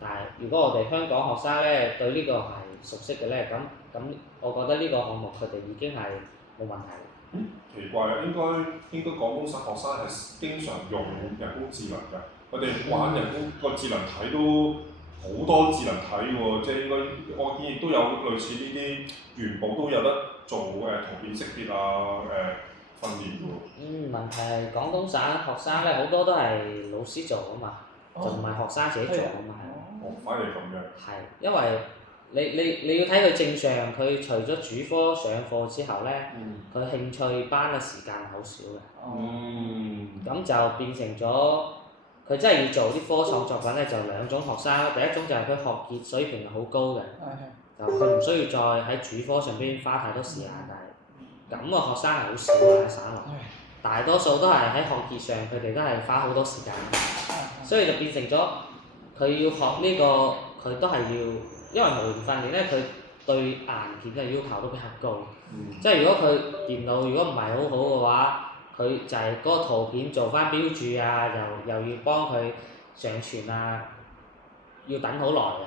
但係如果我哋香港學生咧對呢個係熟悉嘅咧，咁我覺得呢個項目佢哋已經係冇問題。奇怪啊！應該廣東省學生係經常用人工智能㗎，我哋玩人工個智能體都好多智能體喎，即係應該我見亦都有類似呢啲原部都有得做圖片識別訓練喎。問題係廣東省學生咧好多都係老師做㗎嘛，就唔係學生自己做㗎嘛。反而咁樣。係，因為你要睇佢正常，佢除咗主科上課之後咧，佢興趣班嘅時間好少嘅。咁就變成咗，佢真係要做啲科創作品咧，就兩種學生。第一種就係佢學業水平係好高嘅，就佢唔需要再喺主科上邊花太多時間，但係咁嘅學生係好少喺省內。大多數都係喺學業上，佢哋都係花好多時間，所以就變成咗佢要學呢個，佢都係要。因為模擬訓練咧，佢對硬件嘅要求都比較高。即係如果佢電腦如果唔係好好嘅話，佢就係嗰個圖片做翻標註啊，又要幫佢上傳啊，要等好耐嘅。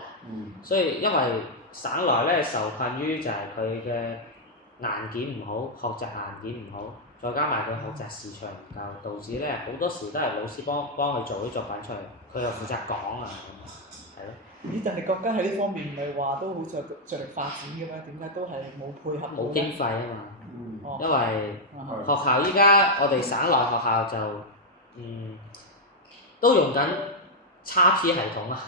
所以因為省內咧受困於就係佢嘅硬件唔好，學習硬件唔好，再加埋佢學習時長唔夠，導致咧好多時都係老師幫佢做啲作品出嚟，佢又負責講啊，係咯。咦？但係國家喺呢方面唔係話都好着力發展嘅咩？點解都係冇配合？冇經費啊嘛。因為學校依家我哋省內學校就都用緊 XP 系統啊，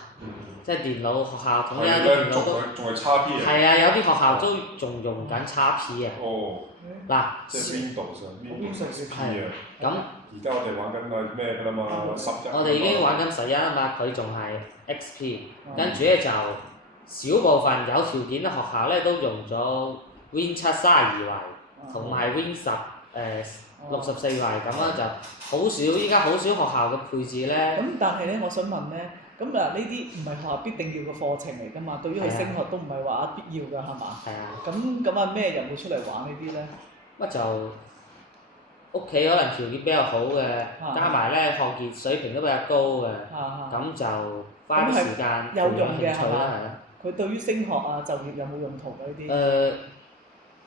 即係電腦學校統一啲電腦都。仲係 XP 啊？係啊，有啲學校都仲用緊 XP 啊。嗱。即係 Windows 上 XP 啊。咁。而家我哋玩緊係咩㗎啦嘛？11。我哋已經玩緊11啊嘛，佢仲係 XP，跟住咧就少部分有條件嘅學校咧都用咗 Win7 32位，同埋 Win10 64位咁樣就好少，依家好少學校嘅配置咧。咁但係咧，我想問咧，咁呢啲唔係學校必定要嘅課程嚟㗎嘛？對於佢升學都唔係話必要㗎係嘛？係啊。咁咩人會出嚟玩呢啲咧？乜就屋企可能條件比較好嘅，加埋咧學業水平都比較高嘅，咁就花啲時間培養興趣啦，係啦。佢對於升學啊、就業有冇用途呢啲？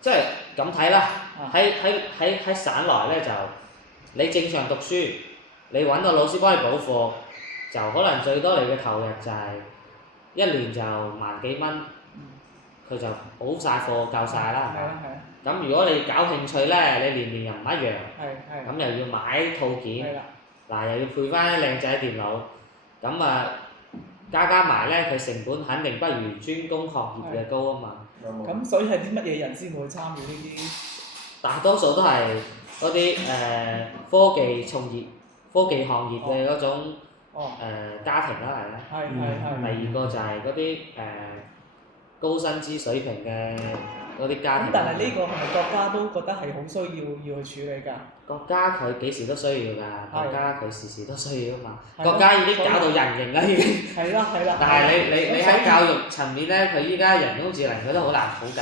即係咁睇啦。喺省內咧就，你正常讀書，你揾個老師幫你補課，就可能最多你嘅投入就係一年就萬幾蚊，佢就補晒課夠晒啦，係咪？咁如果你搞興趣咧，你年又唔一樣，咁又要買套件，嗱又要配翻啲靚仔電腦，咁啊加埋咧，佢成本肯定不如專攻學業嘅高啊嘛。咁所以係啲乜嘢人先會參與呢啲？大多數都係嗰啲科技從業、科技行業嘅嗰種家庭啦，係啦。第二個就係嗰啲高薪資水平嘅嗰啲家庭。咁但係呢個係咪國家都覺得係好需要去處理㗎？國家佢幾時都需要㗎，國家佢時時都需要啊嘛。國家已經搞到人形啦，已經。係啦。但係你喺教育層面咧，佢依家人工智能佢都好難普及。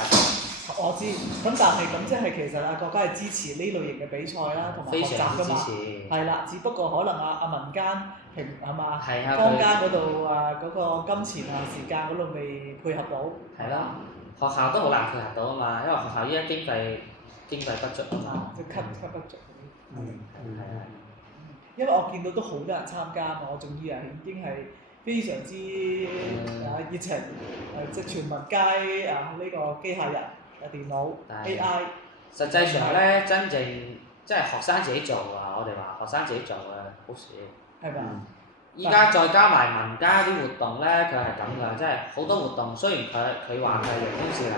我知，咁但係咁即係其實國家係支持呢類型嘅比賽啦，同埋學習㗎嘛。係啦，只不過可能民間係嘛，坊間嗰度嗰個金錢時間嗰度未配合到。係啦，學校都好難配合到啊嘛，因為學校依家經費不足啊嘛。即係級不足。因為我見到都好多人參加嘛，我仲以為已經係非常之熱情，即係全民皆呢個機械人。電腦 AI， 實際上咧，真正即係學生自己做啊！我哋話學生自己做好少。係咪？依家再加埋民間啲活動咧，佢係咁噶，即係好多活動。雖然佢話佢係人工智能，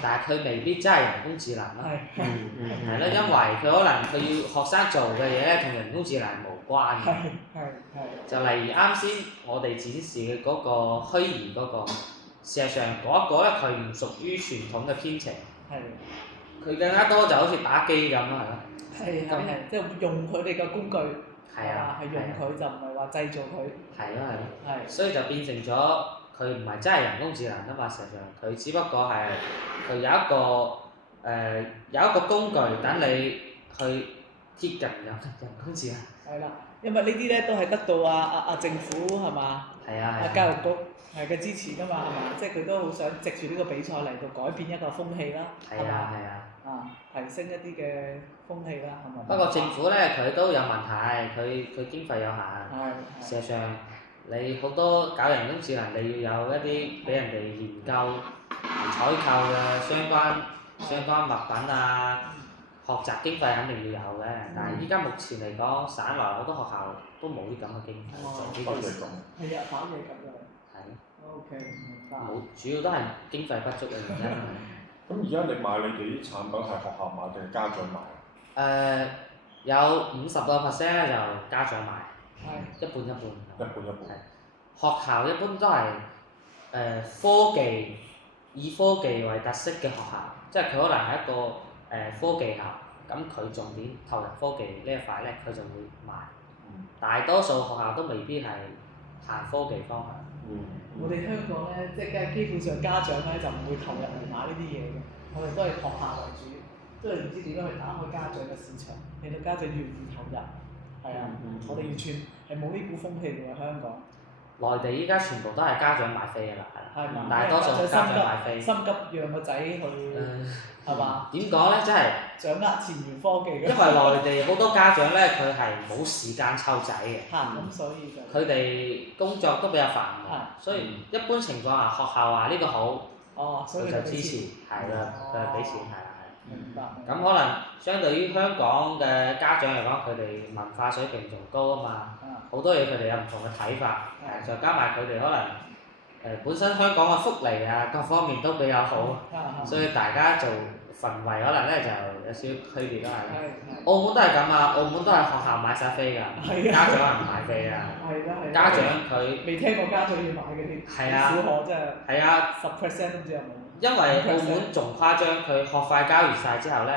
但係佢未必真係人工智能咯。係咯，因為佢可能佢要學生做嘅嘢咧，同人工智能無關嘅。就例如啱先我哋展示嘅嗰個虛擬嗰個。事實上嗰一個咧，佢唔屬於傳統嘅編程，佢更加多就好似打機咁啦，係咯。即係用佢哋嘅工具，係用佢就唔係話製造佢。係咯。所以就變成咗佢唔係真係人工智能啊嘛，實際上佢只不過係佢有一個工具等你去貼近人工智能。係啦，因為呢啲咧都係得到政府係嘛？教育局。嘅支持㗎嘛，係嘛？即係佢都好想藉住呢個比賽嚟到改變一個風氣啦，係嘛？提升一啲嘅風氣啦，係嘛？不過政府咧，佢都有問題，佢經費有限。事實上，你好多搞人工智能，你要有一啲俾人哋研究、採購嘅相關物品啊，學習經費肯定要有嘅。但係依家目前嚟講，省內好多學校都冇啲咁嘅經費做呢啲事。係啊，搞嘢咁樣。O.K. 明白。主要都係經費不足嘅原因。咁而家你買你哋啲產品係學校買定係家長買？有50%咧就家長買，一半。學校一般都係以科技為特色嘅學校，即係佢可能係一個科技校，咁佢重點投入科技呢一塊咧，佢就會買。大多數學校都未必係行科技方向。我哋香港咧，即係基本上家長咧就唔會投入嚟買呢啲嘢嘅，我哋都係學校為主，都係唔知點樣去打開家長嘅市場，令到家長願意投入。我哋完全係冇呢股風氣嘅香港。內地依家全部都係家長買飛㗎啦，大多數家長買飛。心急讓個仔去，係嘛？點講咧？真係掌握前沿科技。因為內地好多家長咧，佢係冇時間湊仔嘅。咁所以就佢哋工作都比較繁忙，所以一般情況下，學校話呢個好，佢就支持，係啦，佢係俾錢，係啦。明白。咁可能相對於香港嘅家長嚟講，佢哋文化水平仲高啊嘛，好多嘢佢哋有唔同嘅睇法，再加埋佢哋可能本身香港嘅福利各方面都比較好，所以大家做氛圍可能咧就有少少區別啦。澳門都係咁啊，澳門都係學校買晒飛㗎，家長係唔買飛㗎。家長佢未聽過家長要買嘅添，小學真係10%都唔知有冇。因為澳門仲誇張，佢學費交完晒之後咧，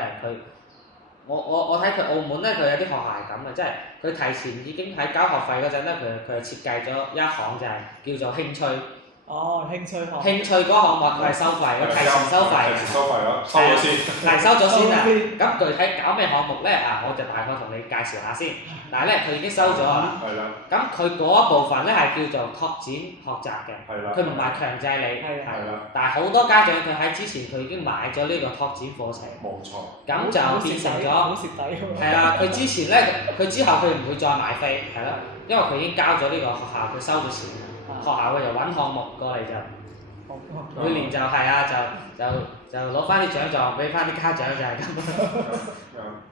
我睇佢澳門咧，佢有啲學校係咁嘅，即係佢提前已經喺交學費嗰陣咧，佢係設計咗一項就係叫做興趣。興趣項。興趣嗰個項目佢係收費，佢提前收費。收費咯，收咗先。收咗先啊！咁具體搞咩項目咧？我就大概同你介紹下先。但係咧，佢已經收咗啦。係啦。咁佢嗰一部分咧係叫做拓展學習嘅。係啦。佢唔係強制你。係啦。但係好多家長佢喺之前佢已經買咗呢個拓展課程。冇錯。咁就變成咗。好蝕底喎。係啦，佢之前咧，佢之後佢唔會再買飛，係咯，因為佢已經交咗呢個學校，佢收咗錢。學校佢就揾項目過嚟就，每年就攞翻啲獎狀俾翻啲家長就係咁。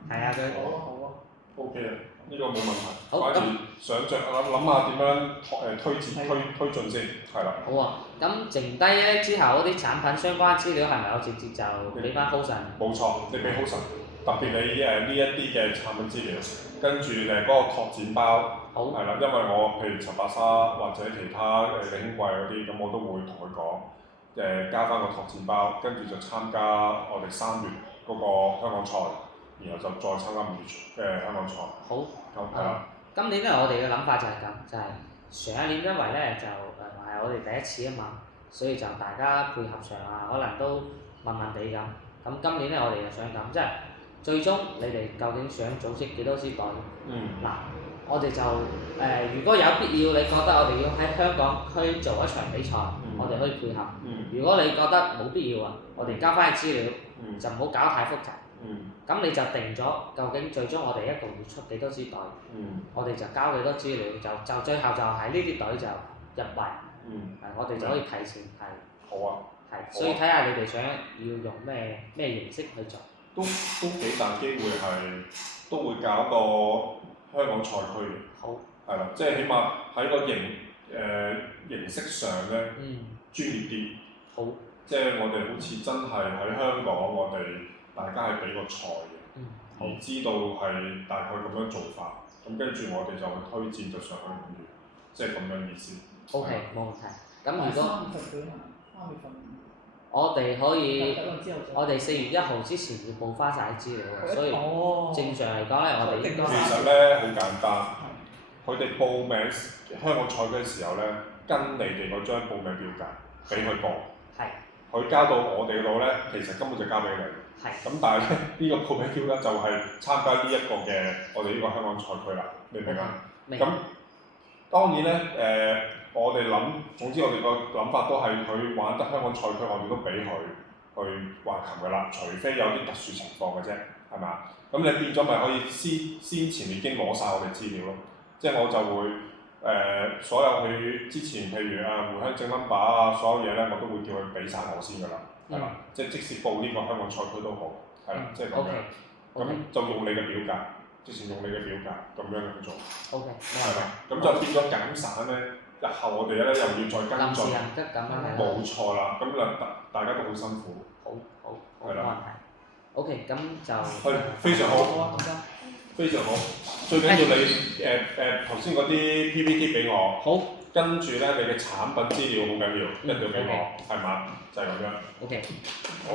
係啊，佢。好啊。OK 啊，呢個冇問題。好，反而想像諗下點樣推進先，係啦。好啊，咁剩低咧之後嗰啲產品相關資料係咪我直接就俾翻 host？冇錯，你俾 host，特別你呢一啲嘅產品資料，跟住嗰個拓展包，係啦，因為我譬如陳白沙或者其他李興貴嗰啲，咁我都會同佢講，加翻個拓展包，跟住就參加我哋3月嗰個香港賽，然後就再參加5月香港賽。好，咁係啦。今年咧我哋嘅諗法就係咁，就係上一年因為咧就係我哋第一次啊嘛，所以就大家配合上啊，可能都問問地咁。咁今年咧我哋就想咁，即係最終你哋究竟想組織幾多支隊？嗱，我哋就如果有必要，你覺得我哋要喺香港區做一場比賽，我哋可以配合。如果你覺得冇必要啊，我哋交翻資料，就唔好搞太複雜。咁你就定咗究竟最終我哋一共要出幾多支隊，我哋就交幾多資料，就最後就係呢啲隊就入圍，我哋就可以提前係。好啊。係，所以睇下你哋想要用咩形式去做。都幾大機會係都會搞個香港賽區嘅。好。係啦，即係起碼喺個形式上咧，專業啲。好。即係我哋好似真係喺香港，我哋大家係比個賽嘅，而知道係大概咁樣做法，咁跟住我哋就去推薦就上去5月，即係咁樣意思。OK，冇問題。咁如果3月份。我哋可以，我哋4月1號之前要報翻晒啲資料嘅，所以正常嚟講咧，我哋應該其實咧好簡單，佢哋報名香港賽嘅時候咧，跟你哋嗰張報名表格俾佢報，佢交到我哋度咧，其實根本就交俾你。咁但係咧，呢個報名表咧就係參加呢一個嘅我哋呢個香港賽區啦，明唔明啊？咁當然咧我哋總之我哋個諗法都係佢玩得香港賽區，我哋都俾佢去滑琴嘅啦，除非有啲特殊情況嘅啫，係咪啊？咁你變咗咪可以先前已經攞晒我哋資料咯，即係我就會所有佢之前譬如回鄉證 number 啊，所有嘢咧我都會叫佢俾晒我先㗎啦，係啦，即使報呢個香港賽區都好，係啦，即係咁樣，咁就用你嘅表格，之前用你嘅表格咁樣去做 ，OK， 係啦，咁就變咗減散咧。日後我哋咧又要再跟進，冇錯啦。咁大家都好辛苦。好，係啦。冇問題。OK，咁就係非常好，非常好。最緊要你頭先嗰啲 PPT 俾我，好。跟住咧你嘅產品資料好緊要，一定要俾我，係嘛？就係咁樣。OK。好。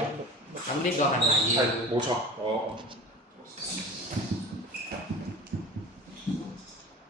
咁呢個係咪要？係冇錯，我。